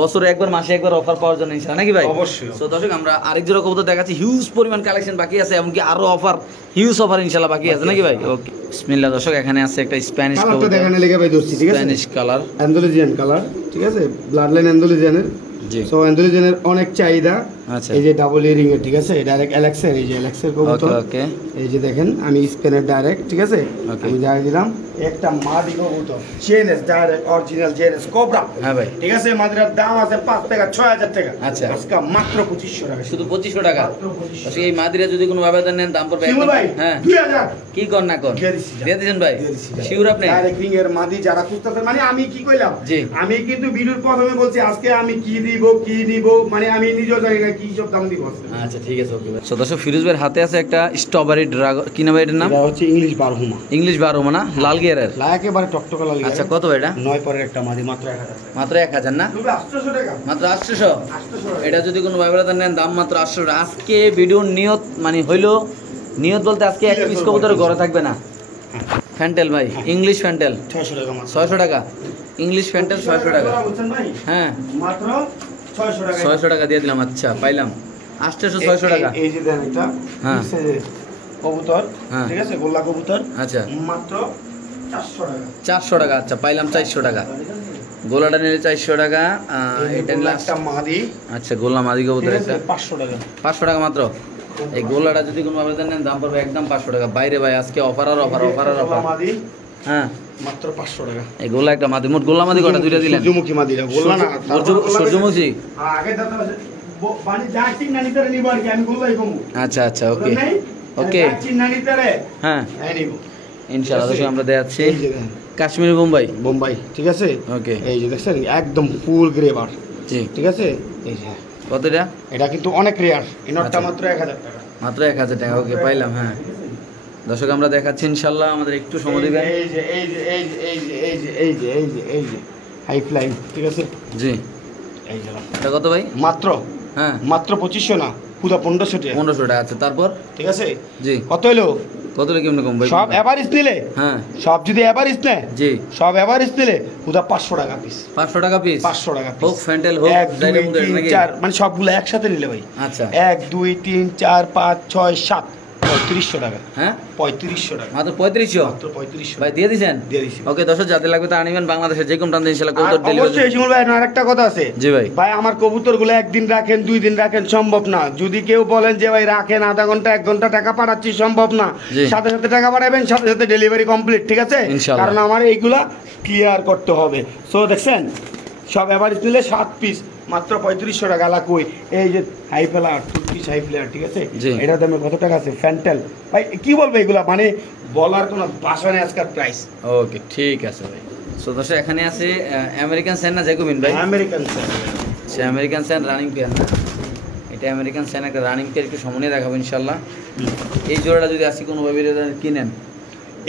বছরে একবার মাসে একবার অফার পাওয়ার জন্য ইনশাআল্লাহ, নাকি ভাই? অবশ্যই। তো দর্শক আমরা আরেক জোড়া কবুতর দেখাচ্ছি, হিউজ পরিমাণ কালেকশন বাকি আছে, এমনকি আরো অফার হিউজ অফার ইনশাআল্লাহ বাকি আছে, নাকি ভাই? ওকে বিসমিল্লাহ দর্শক এখানে আছে একটা স্প্যানিশ কালারটা কবুতর, দেখানে লেগে ভাই দোস্তি, ঠিক আছে। স্প্যানিশ কালার, অ্যান্ডালুজিয়ান কালার, ঠিক আছে, ব্লাড লাইন অ্যান্ডালুজিয়ানের। জি সো অ্যান্ডালুজিয়ানের অনেক চাহিদা। আচ্ছা এই যে ডাবল ইয়ারিং এর, ঠিক আছে, ডাইরেক্ট অ্যালেক্সের, এই যে অ্যালেক্সের কবুতর। ওকে ওকে এই যে দেখেন আমি স্পেনের ডাইরেক্ট, ঠিক আছে, Okay. আমি জানিয়ে দিলাম একটা মাদি কবুতর, জেনেস ডাইরেক্ট অরিজিনাল জেনেস কোবরা, হ্যাঁ ভাই ঠিক আছে। মাদিরার দাম আছে 5 থেকে 6000 টাকা, আচ্ছা। আজকে মাত্র 2500 টাকা, শুধু 2500 টাকা। মাত্র 2500 আচ্ছা, এই মাদিরা যদি কোনো আবেদন নেন দাম পড়বে শিমুল একদম ভাই হ্যাঁ 2000 কি কর না কর দিয়ে দিছি, দিয়ে দিয়েছেন ভাই দিয়ে দিছি, শিওর আপনি ডাইরেক্ট রিং এর মাদি যারা খুঁজতেছেন, মানে আমি কি কইলাম, জি। আমি কিন্তু ভিডিওর প্রথমে বলছি আজকে আমি কি দিব, মানে আমি নিজেও জানি না কি সব দাম দিব আজকে। আচ্ছা ঠিক আছে ওকে ভাই। সো দর্শক ফিরোজ ভাইয়ের হাতে আছে একটা স্ট্রবেরি ড্রাগন, কি নাম এটার নাম? এটা হচ্ছে ইংলিশ বারহুমা, ইংলিশ 12 না লাল গিয়ারের। একেবারে টকটকা লাল। আচ্ছা কত ভাই এটা? 9 পরের একটা মাদি, মাত্র 1000 টাকা। মাত্র 1000 না? তবে 800 টাকা, মাত্র 800। 800 টাকা। এটা যদি কোনো ভাই ব্রাদার নেন দাম মাত্র 800। আজকে ভিডিওর নিয়ত মানে হইলো, নিয়ত বলতে আজকে এক পিস কবুতর ঘরে থাকবে না। ফ্যান্টেল ভাই, ইংলিশ ফ্যান্টেল 600 টাকা মাত্র। 600 টাকা, ইংলিশ ফ্যান্টেল 600 টাকা। বুঝছেন ভাই? হ্যাঁ মাত্র 600 টাকা। 600 টাকা দিয়ে দিলাম। আচ্ছা পাইলাম 800 600 টাকা। এই যে দেন এটা, হ্যাঁ। কবুতর, হ্যাঁ। ঠিক আছে, গোল্লা কবুতর, আচ্ছা মাত্র 400 টাকা। 400 টাকা। আচ্ছা পাইলাম 400 টাকা। গোলাটা নিলে 400 টাকা, এটা নিলে একটা মাদি, আচ্ছা গোলা মাদি কবুতর ঠিক আছে, একটা 500 টাকা। 500 টাকা মাত্র। এই গোলাটা যদি কোনো ভাবে নেন দাম পড়বে একদম 500 টাকা। বাইরে ভাই আজকে অফার আর অফার, অফার আর গোল্লা অফার। মাদি, হ্যাঁ মাত্র 500 টাকা। এই গোলা একটা মাদি, মোট গোলা মাদি কটা? দুইটা দিলেন? সূর্যমুখী মাদিরা, গোল্লা না, সূর্যমুখী। হ্যাঁ, আগে দাদা বানি যা চিন্না নিতে নিব আর কি, আমি গোল্লাই কমু। আচ্ছা আচ্ছা ওকে ওকে। যা চিন্না নিতে রে, হ্যাঁ হ্যাঁ নিব। ইনশাআল্লাহ দর্শক আমরা দেখাচ্ছি এই যে দেখেন, কাশ্মীরি বোম্বাই। বোম্বাই, ঠিক আছে, ওকে এই যে দেখছেন একদম ফুল গ্রে বার, জি। ঠিক আছে, এই যে কতটা? এটা কিন্তু অনেক রেয়ার, এই নটটা আচ্ছা। মাত্র 1000 টাকা। মাত্র 1000 টাকা। ওকে পাইলাম। হ্যাঁ দর্শক আমরা দেখাচ্ছি ইনশাআল্লাহ, আমাদের একটু সময় দিবেন। এই যে এই যে এই যে এই যে এই যে এই যে এই যে এই যে হাই ফ্লাইং, ঠিক আছে, জি। এই যে এটা কত ভাই? মাত্র হ্যাঁ মাত্র 2500 না, পুরো 1500 টাকা, 1500 টাকা। আচ্ছা তারপর? ঠিক আছে, জি। কত হলো? কত রে কেমন কম ভাই? সব এভারেজ নিলে, হ্যাঁ সব যদি এভারেজ নেয়, জি। সব এভারেজ নিলে পুরো 500 টাকা পিস, 500 টাকা পিস। 500 টাকা হোক পিস, ফ্যান্টেল হোক 1 2 জাইরা মুদের 3 নাকি? 4, মানে সবগুলো একসাথে নিলে ভাই, আচ্ছা 1 2 3 4 5 6 7, 3500 টাকা, হ্যাঁ 3500 টাকা, মাত্র 3500। মাত্র 3500 ভাই দিয়ে দিছেন? দিয়ে দিছি। ওকে দর্শক যাদের লাগবে তারা নিবেন, বাংলাদেশের যে কোনো প্রান্তে ইনশাআল্লাহ আর কবুতর অবশ্যই ডেলিভারি। শিমুল ভাই, আরেকটা কথা আছে, জি ভাই। ভাই আমার কবুতরগুলো একদিন রাখেন 2 দিন রাখেন সম্ভব না। যদি কেউ বলেন যে ভাই রাখেন আধা ঘন্টা 1 ঘন্টা টাকা পাঠাচ্ছি, সম্ভব না। জি। সাথে সাথে টাকা পাঠাবেন, সাথে সাথে ডেলিভারি কমপ্লিট, ঠিক আছে, ইনশাআল্লাহ। কারণ আমার এইগুলা ক্লিয়ার করতে হবে। সো দেখছেন সব এভারেজ নিলে 7 পিস মাত্র 3500 টাকা লাকুই। এই যে high flyer, Turkish high flyer, ঠিক আছে, জি। এটার দামে কত টাকা আছে? ফ্যান্টেল ভাই কি বলবো এগুলা, মানে বলার কোনো ভাষা নেই আজকাল প্রাইস। ওকে ঠিক আছে ভাই। সো দর্শক এখানে আছে আমেরিকান স্যান না জ্যাকোবিন ভাই? আমেরিকান সে আমেরিকান স্যান রানিং পেয়ার না, এটা আমেরিকান স্যান একটা রানিং পেয়ার, একটু সামনে দেখাবো ইনশাআল্লাহ। এই জোড়াটা যদি আসি কোনো ভাবে কিনেন,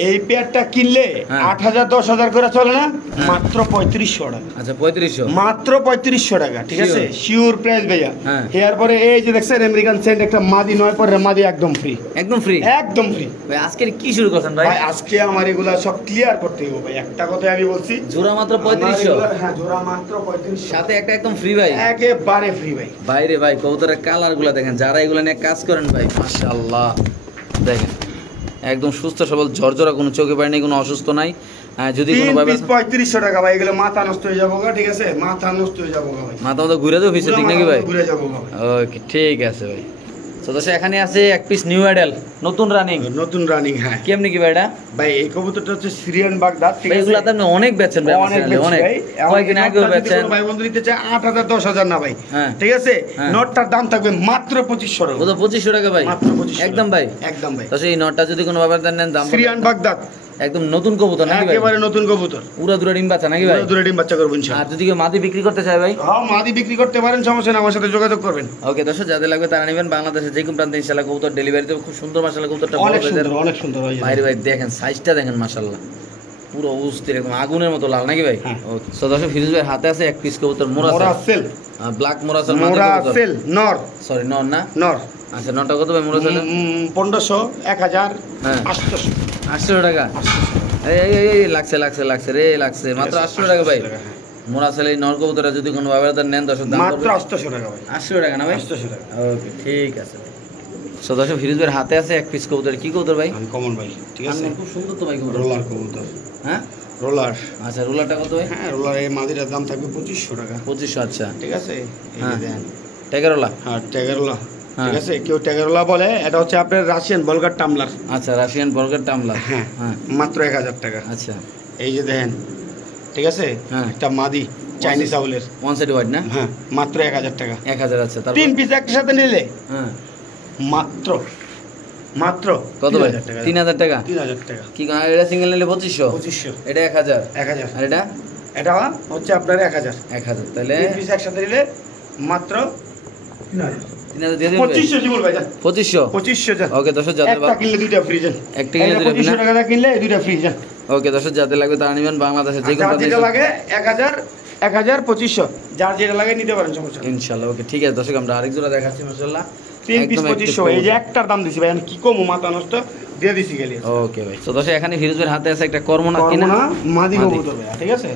এই পেয়ারটা কিনলে হ্যাঁ। 8000 10000 করে চলে না, হ্যাঁ। মাত্র 3500 টাকা, আচ্ছা 3500। মাত্র 3500 টাকা, ঠিক আছে, Sure. শিওর প্রাইস ভাইয়া। হ্যাঁ। এরপরে এই যে দেখছেন আমেরিকান সেন্ট একটা মাদি 9 পরের মাদি একদম ফ্রি, একদম ফ্রি। একদম ফ্রি ভাই আজকের কি শুরু করছেন ভাই? ভাই। আজকে আমার এগুলা সব ক্লিয়ার করতে হবে ভাই, একটা কথা আমি বলছি, জোড়া মাত্র আমার 3500, এগুলা- হ্যাঁ জোড়া মাত্র 3500, সাথে একটা একদম ফ্রি ভাই। একেবারে ফ্রি ভাই। বাইরে ভাই কবুতরের কালার গুলা দেখেন, যারা এগুলো নিয়ে কাজ করেন ভাই মাশাআল্লাহ দেখেন একদম সুস্থ সবল ঝরঝরা, কোনো চোখে পায় নাই, কোনো অসুস্থ নাই। যদি কোনো 3 ভাবে পিস 3500 টাকা ভাই, এগুলো মাথা নষ্ট হয়ে যাবো গা, ঠিক আছে, মাথা নষ্ট হয়ে যাবো গা ভাই, মাথা মতো ঘুরে দেবো ফিসে, ঠিক নাকি ভাই? ঘুরে যাবো গা ভাই। ওকে ঠিক আছে ভাই। তো দর্শক এখানে আছে এক পিস নিউ অ্যাডেল নতুন রানিং, নতুন রানিং, হ্যাঁ কেমনি কি ভাই এটা? ভাই এই কবুতরটা হচ্ছে সিরিয়ান বাগদাদ, ঠিক ভাই আছে, এগুলো আপনি অনেক বেচছেন ভাই, অনেক আমার বেশি অনেক ভাই। কয়েকদিন এই আগেও নোটটা যদি বেচছেন। কোনো ভাই বন্ধু নিতে চায় 8000 10000 না ভাই, হ্যাঁ। ঠিক আছে, হ্যাঁ। নোটটার দাম থাকবে মাত্র 2500 ও তো 2500 টাকা ভাই, মাত্র 2500 একদম ভাই। একদম ভাই, তো সেই নটটা যদি কোনো ব্যাপার নেন দাম পড়বে সিরিয়ান বাগদাদ একদম নতুন কবুতর নাকি ভাই? একেবারে নতুন কবুতর, পুরো দুটো ডিম বাচ্চা নাকি ভাই? দূরে ডিম বাচ্চা করবেন আর ইনশাআল্লাহ। যদি কেউ মাদি বিক্রি করতে চায় ভাই? হ্যাঁ মাদি বিক্রি করতে পারেন, সমস্যা না, আমার সাথে যোগাযোগ করবেন। ওকে দর্শক যাদের লাগবে তারা নেবেন, বাংলাদেশের যে কোনো প্রান্তে ইনশাআল্লাহ কবুতর ডেলিভারি দেবে। খুব সুন্দর মাশাআল্লাহ কবুতরটা, বড় অনেক সাইজের। সুন্দর, অনেক সুন্দর ভাই। বাইরে ভাই দেখেন সাইজটা দেখেন মাশাআল্লাহ, পুরো অস্থির একদম আগুনের মতো লাল নাকি ভাই? হ্যাঁ। ওকে সো দর্শক ফিরোজ ভাই হাতে আছে এক পিস কবুতর মোরাসেল, মোরাসেল, ব্ল্যাক মোরাসেল মাদি কবুতর, মোরাসেল নর, সরি নর না, নর, আচ্ছা নটা কত ভাই মোরাসেল? 1500 1000 হ্যাঁ 800 800 টাকা। এই লাগছে লাগছে লাগছে রে, লাগছে মাত্র 800 টাকা ভাই। মোরাসেল এই নর কবুতরটা যদি কোনো ভাবে নেন দর্শক দাম মাত্র পড়বে 800 টাকা ভাই, 800 টাকা না ভাই? 800 টাকা। ওকে ঠিক আছে ভাই। সো দর্শক ফিরোজ ভাইয়ের হাতে আছে এক পিস কবুতর, কি কবুতর ভাই? কমন ভাই, ঠিক আছে, খুব সুন্দর তো ভাই কবুতর। রোলার কবুতর, হ্যাঁ রোলার, আচ্ছা রুলারটা কত ভাই? হ্যাঁ রোলার এই মাদিটার দাম থাকবে 2500 টাকা, 2500। আচ্ছা ঠিক আছে, এই হ্যাঁ। যে দেন, টাইগারওয়ালা, হ্যাঁ ট্যাগারোলা, হ্যাঁ। ঠিক আছে, কেউ ট্যাগারোলা বলে, এটা হচ্ছে আপনার রাশিয়ান বলগার টামলার, আচ্ছা রাশিয়ান বার্গার টামলা, হ্যাঁ হ্যাঁ মাত্র 1000 টাকা। আচ্ছা এই যে দেখেন, ঠিক আছে, হ্যাঁ। একটা মাদি চাইনিজ আউলের, ওয়ান সাইড হোয়াইট না? হ্যাঁ মাত্র 1000 টাকা। 1000। আচ্ছা তারপর 3 পিস একসাথে নিলে হ্যাঁ মাত্র মাত্র কত ভাই? 3000 টাকা। 3000 টাকা। 3000 টাকা। কি এটা সিঙ্গেল নিলে 2500, 2500, এটা 1000, 1000। আর এটা এটা হচ্ছে আপনার 1000। 1000, তাহলে 3 পিস একসাথে নিলে মাত্র 3000। 3000 দিয়ে দিবেন 2500 জীবন ভাই, যান 2500। 2500 যান। ওকে দর্শক যাদের একটা কিনলে দুইটা ফ্রি যান। একটা কিনলে দুইটা free না? 2500 টাকা কিনলে দুইটা ফ্রি যান। ওকে দর্শক যাদের লাগবে তারা নেবেন বাংলাদেশে যে কোনো যার যেটা প্রান্তে লাগে 1000, 1000, 2500, যার যেটা লাগে নিতে পারেন, সমস্যা নেই। ইনশাআল্লাহ। ওকে ঠিক আছে দর্শক, আমরা আরেক জোড়া দেখাচ্ছি মাশাআল্লাহ। 3 পিস একদম 2500, এই যে একটার দাম দিছি ভাই, আমি কি কমু, মাথা নষ্ট দিয়ে দিছি গেলি। ওকে ভাই, তো দর্শক এখানে ফিরোজের হাতে আছে একটা কর্মনা কিনা করমনা মাদি মাদি। কবুতর ভাই, ঠিক আছে?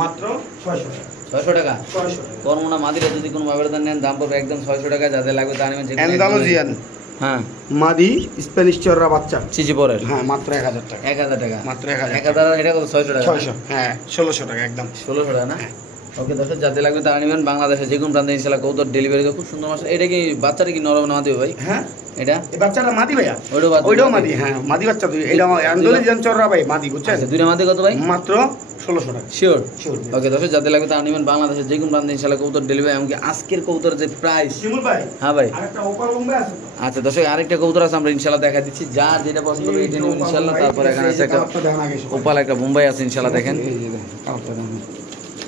মাত্র 600 টাকা। 600 টাকা। 600 টাকা। কর্মনা মাদিরা যদি কোনো ব্যবধান নেন দাম পড়বে একদম 600 টাকা। যাদের লাগবে তারা নেবেন যে কোনো অ্যান্ডালুজিয়ান হ্যাঁ মাদি স্প্যানিশ চররা বাচ্চা, চিচি পরের হ্যাঁ মাত্র 1000 টাকা। 1000 টাকা। মাত্র 1000 1000 এটা কত? 600 টাকা। 600, হ্যাঁ 1600 টাকা একদম। 1600 টাকা না? ওকে দর্শক যাদের লাগবে তারা নেবেন বাংলাদেশে যে কোনো প্রান্তে ইনশাআল্লাহ কবুতর ডেলিভারি খুব সুন্দর মাস। এটা কি বাচ্চাটা কি নরম না মাদি ভাই? হ্যাঁ এটা এই বাচ্চাটা মাদি ভাইয়া, ওইটাও বাচ্চা? ওইটাও মাদি, হ্যাঁ মাদি বাচ্চা। তুই এটা অ্যান্ডালুজিয়ান চররা ভাই মাদি, বুঝছেন? আচ্ছা, দুইটা মাদি কত ভাই? মাত্র 1600 টাকা। শিওর? Sure. ওকে দর্শক যাদের লাগবে তারা নেবেন বাংলাদেশে যে কোনো প্রান্তে ইনশাআল্লাহ কবুতর ডেলিভারি। এমনকি আজকের কবুতরের যে প্রাইস, শিমুল ভাই হ্যাঁ ভাই আরেকটা অপার বোম্বে আছে তো? আচ্ছা দর্শক আরেকটা কবুতর আছে আমরা ইনশাআল্লাহ দেখা দিচ্ছি, যার যেটা পছন্দ হবে এটা নেবেন ইনশাআল্লাহ। তারপরে এখানে আছে একটা কালারটা দেখেন আগে সবাই। ওপাল একটা বোম্বাই আছে ইনশাআল্লাহ, দেখেন। এই যে দেখেন, কালারটা দেখেন।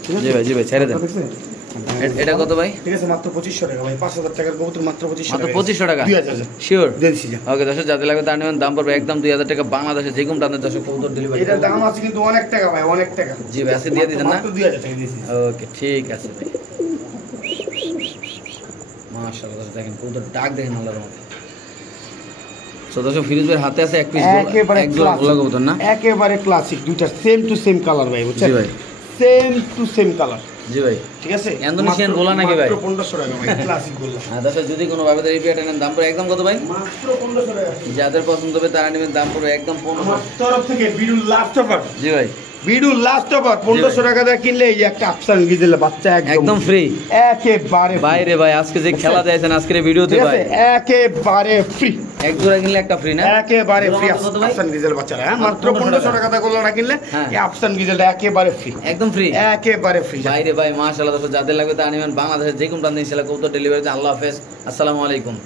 ঠিক আছে? জি ভাই, জি ভাই, ছেড়ে দেন। দেখছেন? এটা কত ভাই? ঠিক আছে, মাত্র 2500 টাকা ভাই। 5000 টাকার কবুতর মাত্র 2500 মাত্র টাকা। 2500 টাকা? 2000 শিওর? দিয়ে দিছি যা। ওকে দর্শক যাদের লাগবে তারা নেবেন দাম পড়বে একদম 2000 টাকা। বাংলাদেশে যে কোনো প্রান্তে দর্শক কবুতর ডেলিভারি। এটার দাম আছে কিন্তু অনেক টাকা ভাই, অনেক টাকা। জি ভাই, আজকে দিয়ে দিতেন না? মাত্র 2000 টাকা দিয়েছি। ওকে ঠিক আছে ভাই। মাশাআল্লাহ দর্শক দেখেন কবুতর ডাক দেখেন আল্লাহর মধ্যে। সো দর্শক ফিরোজ ভাইয়ের হাতে আছে এক পিস একেবারে এক জোড়া গোলা কবুতর না? একেবারে ক্লাসিক, দুইটা সেম টু সেম কালার ভাই, বুঝছেন? জি ভাই। সেম টু সেম কালার, জি ভাই। ঠিক আছে? ইন্দোনেশিয়ান গোলা নাকি ভাই? মাত্র 1500 টাকা ভাই, ক্লাসিক গোলা। আর দর্শক যদি কোনো ভাবে এই পেয়ারটা নেন দাম পড়বে একদম কত ভাই? মাত্র 1500 টাকা। যাদের পছন্দ হবে তারা নেবেন দাম পড়বে একদম 1500। আমার তরফ থেকে বিডুল লাস্ট অফার, জি ভাই, বিডুল লাস্ট অফার 1500 টাকা দিয়ে কিনলে এই যে একটা আফসান গিজেল বাচ্চা একদম ফ্রি। একেবারে বাইরে ভাই আজকে যে খেলা দিয়েছেন আজকের ভিডিওতে ঠিক ভাই, আছে? একেবারে ফ্রি, এক জোড়া কিনলে একটা ফ্রি না? একেবারে ফ্রি। কত ভাই? আফসান গিজেল বাচ্চারা, হ্যাঁ মাত্র 1500 টাকা দিয়ে গোলাটা কিনলে হ্যাঁ। এই আফসান গিজেলটা একেবারে ফ্রি, একদম ফ্রি। একেবারে ফ্রি। বাইরে ভাই মাশাআল্লাহ দর্শক যাদের লাগবে তারা নেবেন বাংলাদেশের যে কোনো প্রান্তে ইনশাআল্লাহ কবুতর ডেলিভারি। আল্লাহ হাফেজ, আসসালামু আলাইকুম।